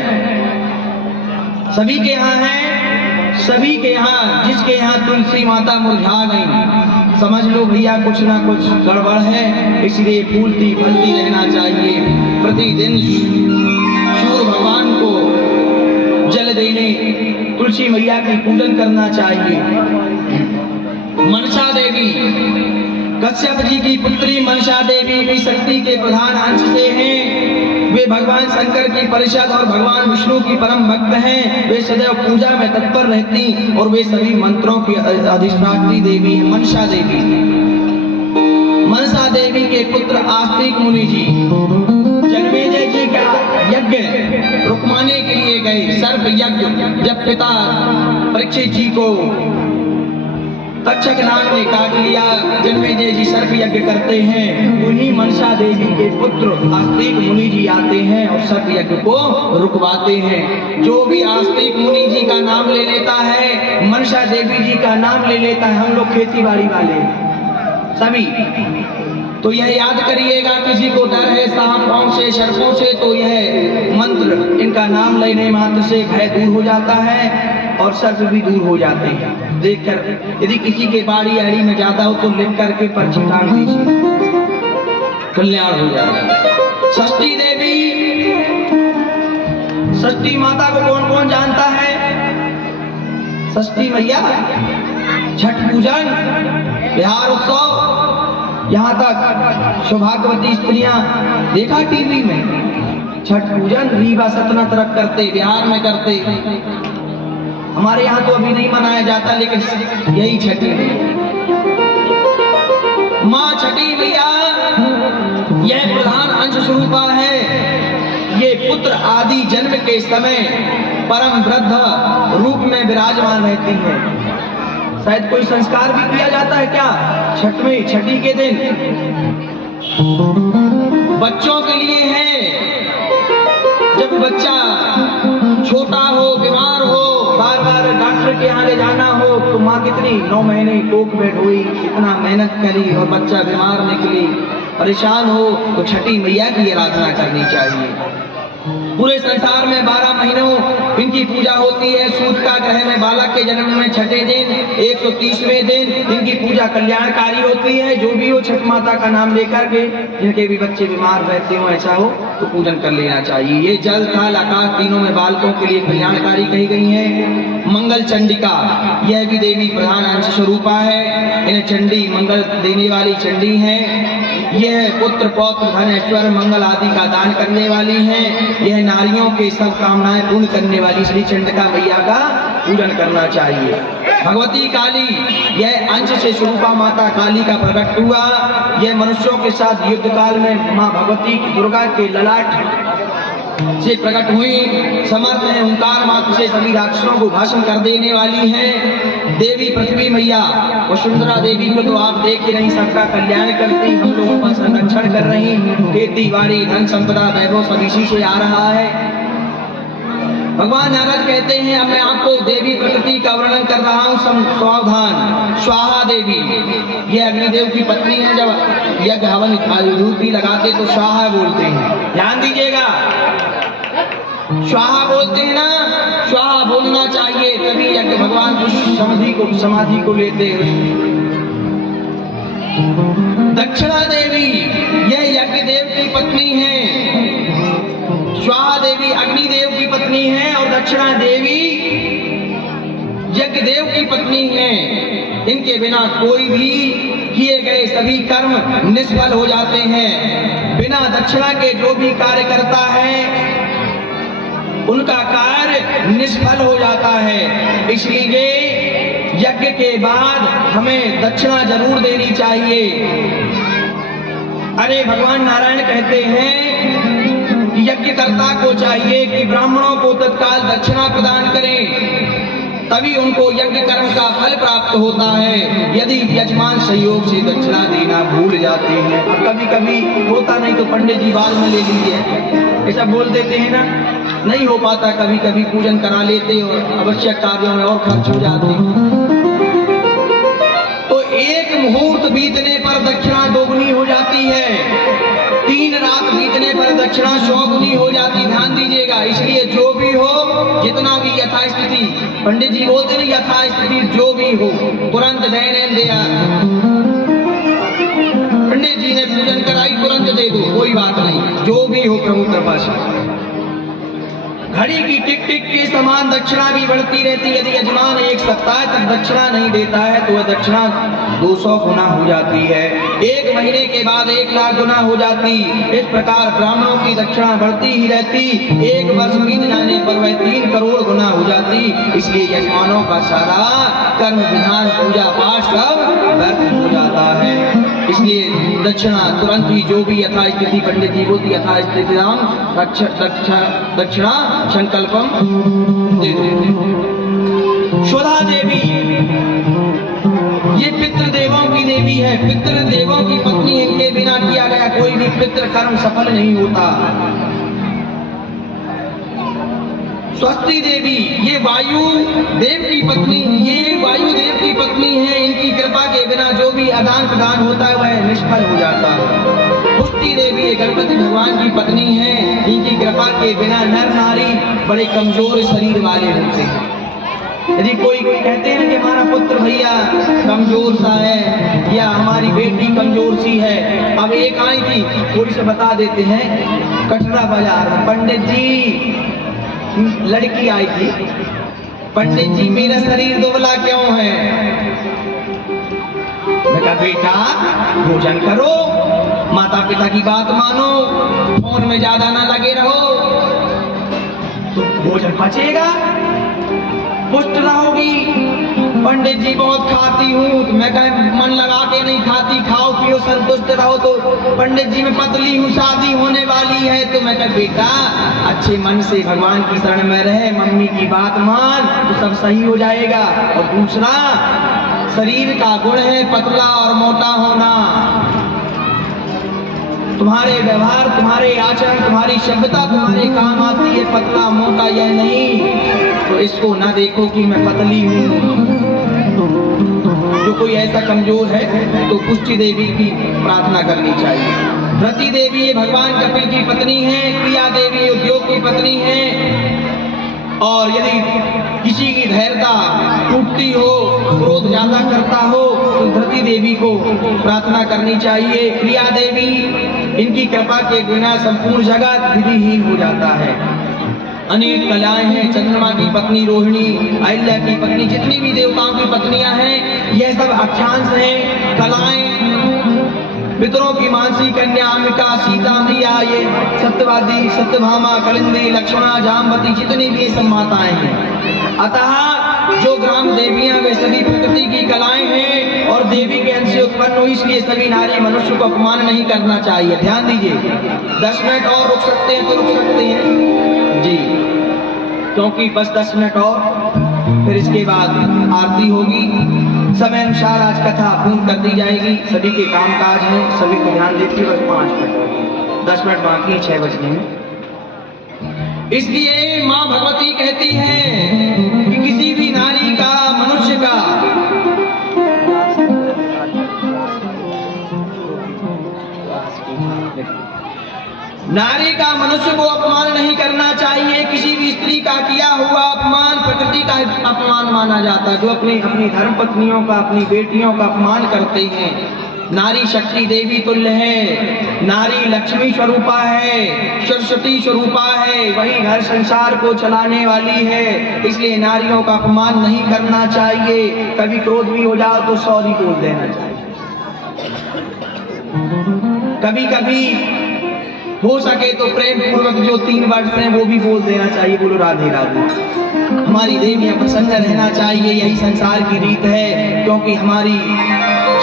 सभी के यहाँ है, सभी के यहाँ। जिसके यहाँ तुलसी माता मुरझा गई, समझ लो भैया कुछ ना कुछ गड़बड़ है। इसलिए फूलती फलती रहना चाहिए। प्रतिदिन सूर्य भगवान को जल देने, तुलसी मैया की पूजन करना चाहिए। मनसा देवी, कश्यप जी की पुत्री मनसा देवी भी शक्ति के प्रधान अंश से हैं। वे भगवान शंकर की परिषद और भगवान विष्णु की परम भक्त हैं। वे सदैव पूजा में तत्पर रहती और वे सभी मंत्रों की अधिष्ठात्री देवी है मनसा देवी। मनसा देवी के पुत्र आस्तिक मुनि जी जन्मेजय जी का यज्ञ रुकवाने के लिए गए। सर्प यज्ञ जब पिता परीक्षित जी को तक्षक नाग ने काट लिया, जन्मेजय जी सर्प यज्ञ करते हैं। उन्हीं मनसा देवी के पुत्र आस्तिक मुनि जी आते हैं और सर्प यज्ञ को रुकवाते हैं। जो भी आस्तिक मुनि जी का नाम ले लेता है, मनसा देवी जी का नाम ले लेता है, हम लोग खेती बाड़ी वाले सभी, तो यह याद करिएगा, किसी को डर है सांपों से, सर्पों से, तो यह मंत्र इनका नाम लेने मात्र से भय दूर हो जाता है और सर्प भी दूर हो जाते हैं। देखकर यदि किसी के बाड़ी आड़ी में जाता हो तो लिख करके पर्ची टांग दीजिए, कल्याण हो जाएगा। षष्ठी देवी षष्ठी माता को कौन कौन जानता है? षष्ठी मैया, छठ पूजन, बिहार उत्सव, यहाँ तक सौभाग्यवती स्त्रियां देखा टीवी में छठ पूजन रीवा सतनत रख करते, बिहार में करते। हमारे यहाँ तो अभी नहीं मनाया जाता, लेकिन यही छठी माँ छठी मैया यह प्रधान अंश स्वरूपा है। ये पुत्र आदि जन्म के समय परम वृद्ध रूप में विराजमान रहती है। शायद कोई संस्कार भी किया जाता है क्या छठ में, छठी के दिन? बच्चों के लिए है। जब बच्चा छोटा हो, बीमार हो, बार बार डॉक्टर के यहाँ ले जाना हो, तो माँ कितनी 9 महीने कोख बेड हुई, इतना मेहनत करी और बच्चा बीमार निकली, परेशान हो, तो छठी मैया की आराधना करनी चाहिए। पूरे संसार में 12 महीनों इनकी पूजा होती है। सूत का ग्रह में बालक के जन्म में छठे दिन 130वें दिन इनकी पूजा कल्याणकारी होती है। जो भी हो छठ माता का नाम लेकर के, जिनके भी बच्चे बीमार रहते हो, ऐसा हो तो पूजन कर लेना चाहिए। ये जल थल आकाश तीनों में बालकों के लिए कल्याणकारी कही गई है। मंगल चंडिका, यह भी देवी प्रधान अंश स्वरूपा है। इन्हें चंडी, मंगल देने वाली चंडी है। यह पुत्र पौत्र धन ऐश्वर्य मंगल आदि का दान करने वाली हैं। यह नारियों के सब कामनाएं पूर्ण करने वाली श्री चंडिका मैया का पूजन करना चाहिए। भगवती काली, यह अंश से स्वरूपा माता काली का प्रकट हुआ। यह मनुष्यों के साथ युद्ध काल में माँ भगवती दुर्गा के ललाट से प्रकट हुई। समर्थ है, ओंकार मात्र से सभी राक्षसों को भस्म कर देने वाली हैं। देवी पृथ्वी मैया वसुंधरा देवी को तो आप देख ही रही, सबका कल्याण करती, हम लोगों का संरक्षण कर रही। खेती बाड़ी धन संपदा वैभव सब इसी से आ रहा है। भगवान नारद कहते हैं, अब मैं आपको देवी प्रकृति का वर्णन कर रहा हूँ, सावधान। स्वाहा देवी, ये अग्निदेव की पत्नी है। जब यज्ञ हवन धूपी लगाते तो स्वाहा बोलते हैं, ध्यान दीजिएगा। स्वाहा बोलते हैं ना, स्वाहा बोलना चाहिए, तभी यज्ञ भगवान को समाधि को लेते हैं। दक्षिणा देवी, यह यज्ञ देव की पत्नी है। स्वाहा देवी अग्निदेव की पत्नी है और दक्षिणा देवी यज्ञदेव की पत्नी है। इनके बिना कोई भी किए गए सभी कर्म निष्फल हो जाते हैं। बिना दक्षिणा के जो भी कार्य करता है उनका कार्य निष्फल हो जाता है। इसलिए यज्ञ के बाद हमें दक्षिणा जरूर देनी चाहिए। अरे भगवान नारायण कहते हैं कि यज्ञकर्ता को चाहिए कि ब्राह्मणों को तत्काल दक्षिणा प्रदान करें, तभी उनको यज्ञ कर्म का फल प्राप्त होता है। यदि यजमान सहयोग से दक्षिणा देना भूल जाते हैं, अब कभी कभी होता नहीं तो पंडित जी बाद में ले लीजिए, ऐसा बोल देते हैं ना, नहीं हो पाता, कभी कभी पूजन करा लेते और आवश्यक कार्यों में और खर्च हो जाते। तो एक मुहूर्त बीतने पर दक्षिणा दोगुनी हो जाती है, 3 रात बीतने पर दक्षिणा 100 गुनी हो जाती। ध्यान दीजिएगा। इसलिए जो भी हो, जितना भी यथास्थिति, पंडित जी बोलते हैं यथास्थिति जो भी हो तुरंत देने दिया। पंडित जी ने पूजन कराई, तुरंत दे दो, कोई बात नहीं, जो भी हो प्रभु कृपा से। घड़ी की टिक टिक के समान दक्षिणा भी बढ़ती रहती। यदि यजमान 1 सप्ताह तक दक्षिणा नहीं देता है तो वह दक्षिणा 200 गुना हो जाती है। 1 महीने के बाद 1 लाख गुना हो जाती। इस प्रकार ब्राह्मणों की दक्षिणा बढ़ती ही रहती। 1 वर्ष बीत जाने पर वह 3 करोड़ गुना हो जाती। इसलिए यजमानों का सारा कर्म विधान पूजा पाठ सब व्यर्थ हो जाता है। इसलिए दक्षिणा तुरंत ही जो भी यथास्थिति, पंडित जी बोलती यथास्थिति दक्षिणा संकल्पम दे दो। शोधा देवी, ये पितृदेवों की देवी है, पितृदेवों की पत्नी। इनके बिना किया गया कोई भी पितृ कर्म सफल नहीं होता। स्वस्ति देवी, ये वायु देव की पत्नी, ये वायु देव की पत्नी है। इनकी कृपा के बिना जो भी आदान प्रदान होता है वह निष्फल हो जाता है। पुष्टि देवी ये गणपति भगवान की पत्नी है। इनकी कृपा के बिना नर नारी बड़े कमजोर शरीर वाले होते हैं। यदि कोई कहते हैं कि हमारा पुत्र भैया कमजोर सा है या हमारी बेटी कमजोर सी है, अब एक आई थी, थोड़ी से बता देते हैं, कटरा बाजार पंडित जी लड़की आई थी, पंडित जी मेरा शरीर दुबला क्यों है? मैं कहा बेटा भोजन करो, माता पिता की बात मानो, फोन में ज्यादा ना लगे रहो तो भोजन पचेगा, पुष्ट रहोगी। पंडित जी बहुत खाती हूँ, तो मैं कहा मन लगा के नहीं खाती, खाओ पियो संतुष्ट रहो। तो पंडित जी मैं पतली हूँ, शादी होने वाली है। तो मैं कहा बेटा अच्छे मन से भगवान की शरण में रहे, मम्मी की बात मान तो सब सही हो जाएगा। और दूसरा शरीर का गुण है पतला और मोटा होना, तुम्हारे व्यवहार, तुम्हारे आचरण, तुम्हारी सभ्यता तुम्हारे काम आती है, पतला मोटा यह नहीं। तो इसको ना देखो कि मैं पतली हूँ। जो कोई ऐसा कमजोर है तो पुष्टि देवी की प्रार्थना करनी चाहिए। रति देवी ये भगवान कपिल की पत्नी है, प्रिया देवी उद्योग की पत्नी है। और यदि किसी की धैर्यता टूटती हो, क्रोध ज्यादा करता हो तो धरती देवी को प्रार्थना करनी चाहिए। प्रिया देवी, इनकी कृपा के बिना संपूर्ण जगत विधिहीन हो जाता है। अनेक कलाएं हैं, चंद्रमा की पत्नी रोहिणी, अहिल्या की पत्नी, जितनी भी देवताओं की पत्नियां हैं यह सब अक्षांश हैं, कलाएं। पितरों की मानसी कन्या अंबिका, सीता मैया, ये सत्यवादी, सत्यभामा, कलिंदी, लक्ष्मणा, जामवती, जितनी भी ये सब माताएं हैं। अतः जो ग्राम देवियां वे सभी प्रकृति की कलाएं हैं और देवी के अंश से उत्पन्न हुई, इसलिए सभी नारी मनुष्य को अपमान नहीं करना चाहिए। ध्यान दीजिए, 10 मिनट और रुक सकते हैं तो रुक सकते हैं जी, क्योंकि बस 10 मिनट और, फिर इसके बाद आरती होगी। समय अनुसार आज कथा पूर्ण कर दी जाएगी। सभी के काम काज हैं, सभी को ध्यान दीजिए। बस 5 मिनट, 10 मिनट बाकी है 6 बजने में। इसलिए माँ भगवती कहती है कि किसी भी नारी का, मनुष्य का नारी का, मनुष्य को अपमान नहीं करना चाहिए। किसी भी स्त्री का किया हुआ अपमान प्रकृति का अपमान माना जाता है। जो अपनी धर्म पत्नियों का, अपनी बेटियों का अपमान करते हैं। नारी शक्ति देवी तुल्य है, नारी लक्ष्मी स्वरूपा है, सरस्वती स्वरूपा है, वही घर संसार को चलाने वाली है। इसलिए नारियों का अपमान नहीं करना चाहिए। कभी क्रोध भी हो जाओ तो सॉरी बोल देना चाहिए। कभी कभी हो सके तो प्रेम पूर्वक जो 3 वर्ड हैं वो भी बोल देना चाहिए। बोलो राधे राधे। हमारी देवियां प्रसन्न रहना चाहिए, यही संसार की रीत है। क्योंकि हमारी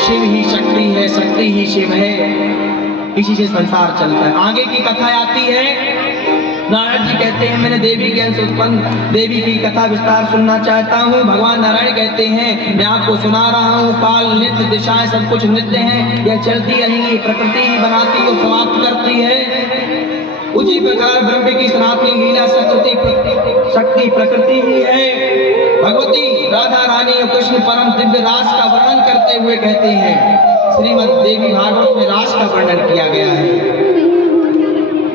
शिव ही शक्ति है, शक्ति ही शिव है, इसी से संसार चलता है। आगे की कथा आती है, नारायण जी कहते हैं मैंने देवी के अंश उत्पन्न देवी की कथा विस्तार सुनना चाहता हूँ। भगवान नारायण कहते हैं मैं आपको सुना रहा हूँ। काल, नित्य, दिशाएं सब कुछ नित्य हैं, यह चलती रहेंगी, प्रकृति ही बनाती और समाप्त करती है। उसी प्रकार ब्रह्म की सनातनी लीला शक्ति प्रकृति ही है। भगवती राधा रानी और कृष्ण परम दिव्य रास का वर्णन करते हुए कहते हैं, श्रीमद् देवी भागवत में रास का वर्णन किया गया है।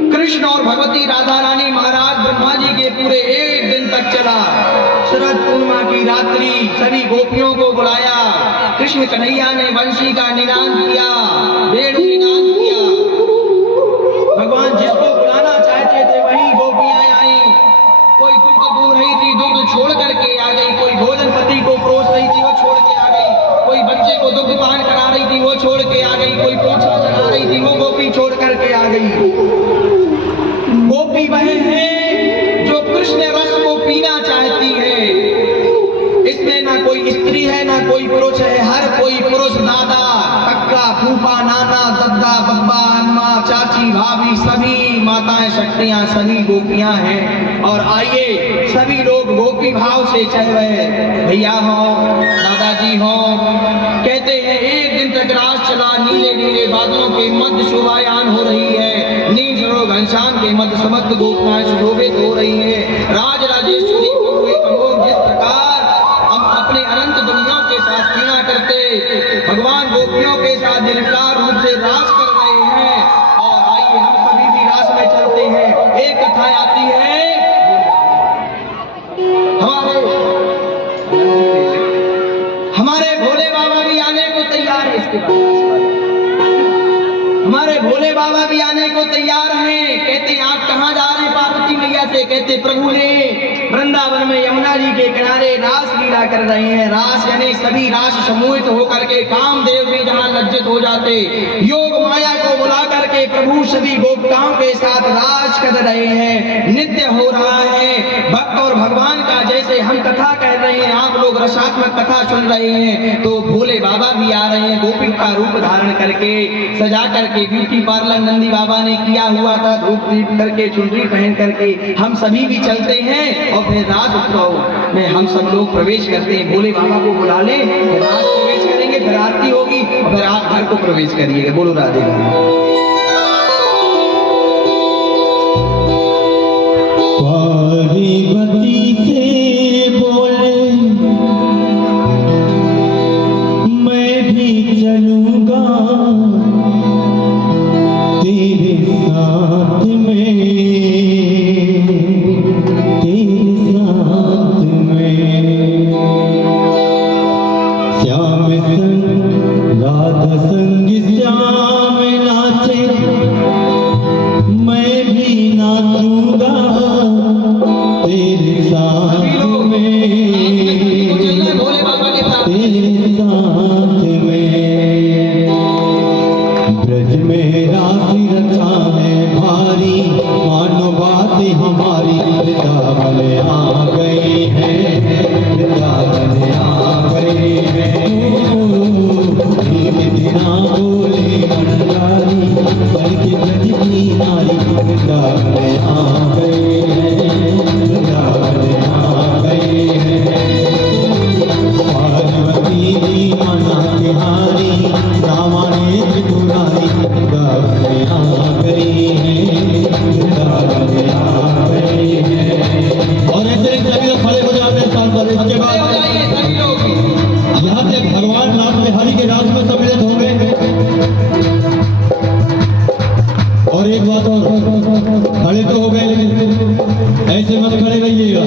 कृष्ण और भगवती राधा रानी महाराज ब्रह्मा जी के पूरे 1 दिन तक चला। शरद पूर्णिमा की रात्रि सभी गोपियों को बुलाया। कृष्ण कन्हैया ने वंशी का निनाद किया, वेणु निनाद किया। भगवान जिसको बुलाना चाहते थे वही गोपियां आई। कोई दुग्ध दूह रही थी, दुग्ध छोड़ करके आ गई। कोई भोजन पति को परोस रही थी, वो छोड़ के आ गई। कोई बच्चे को दुग्ध पान करा रही थी, वो छोड़ के आ गई। कोई पोछा चला रही थी, वो गोपी छोड़ करके आ गई। गोपी वह है जो कृष्ण रस को पीना चाहती है। इसमें ना कोई स्त्री है ना कोई पुरुष है, हर कोई पुरुष, दादा, कक्का, फूफा, नाना, दद्दा, बब्बा, अम्मा, चाची, भाभी, सभी माताएं शक्तियां, सभी गोपियां हैं। और आइए सभी लोग गोपी भाव से, चाहे वह भैया हो, दादाजी हो, कहते हैं 1 दिन तक रास चला। नीले नीले बादलों के मध्य शोभायान हो रही है। नील सरोवर घनश्याम के मध्य समस्त गोपियां सुशोभित हो रही है। राज राजेश्वरी जिस प्रकार हम अपने अनंत दुनिया के साथ कीना करते, भगवान गोपियों के साथ निर्विकार रूप से रास कर रहे हैं। और आइए हम सभी भी रास में चलते हैं। एक कथा आती है, हमारे भोले बाबा भी आने को तैयार है। इसके बाद हमारे भोले बाबा भी आने को तैयार हैं। कहते हैं आप कहाँ जा रहे हैं पार्वती मैया से कहते प्रभु ने वृंदावन में यमुना जी के किनारे रास लीला कर रहे हैं। रास यानी सभी रास समूहित होकर के कामदेव भी जहाँ लज्जित हो जाते, योग माया को बुला करके प्रभु सभी गोपिकाओं के साथ रास कर रहे हैं। नित्य हो रहा है भक्त और भगवान का। जैसे हम कथा कह रहे हैं, आप लोग रसात्मक कथा सुन रहे हैं, तो भोले बाबा भी आ रहे हैं गोपी का रूप धारण करके, सजा करके। ब्यूटी पार्लर नंदी बाबा ने किया हुआ था, धूप दीप करके, चुनरी पहन करके हम सभी भी चलते हैं और फिर रास उत्सव में हम सब लोग प्रवेश करते हैं। भोले बाबा को बुला ले, रास प्रवेश करेंगे, फिर आरती होगी और फिर आप घर को प्रवेश करिएगा। बोलो राधे राधे। पार्वती से बोले मैं भी चलूंगा तेरे साथ में, तेरे साथ में। श्याम संग राधा संग श्याम नाचे, मैं भी नाचूंगा तेरे साथ में, भोले बाबा के साथ तेरे साथ में। ब्रज में राशि रचा है भारी, मानो बातें हमारी वृंदावन आ गई है, वृंदावन आ गई है। एक दिना बोले मंडारी, बल्कि ब्रज की नारी वृंदावन आ गई है, वृंदावन आ गई है। पार्वती जी मना तिहारी, रामाने त्रिपुरारी वृंदावन आ गई है, वृंदावन आ गई है। और ऐसे सभी लोग खड़े हो जाते हैं साथ साथ। इसके बाद सभी लोग यहाँ से भगवान राम बिहारी के राज में सम्मिलित हो गए। और एक बात और, खड़े तो हो गए लेकिन ऐसे मत खड़े रहिएगा।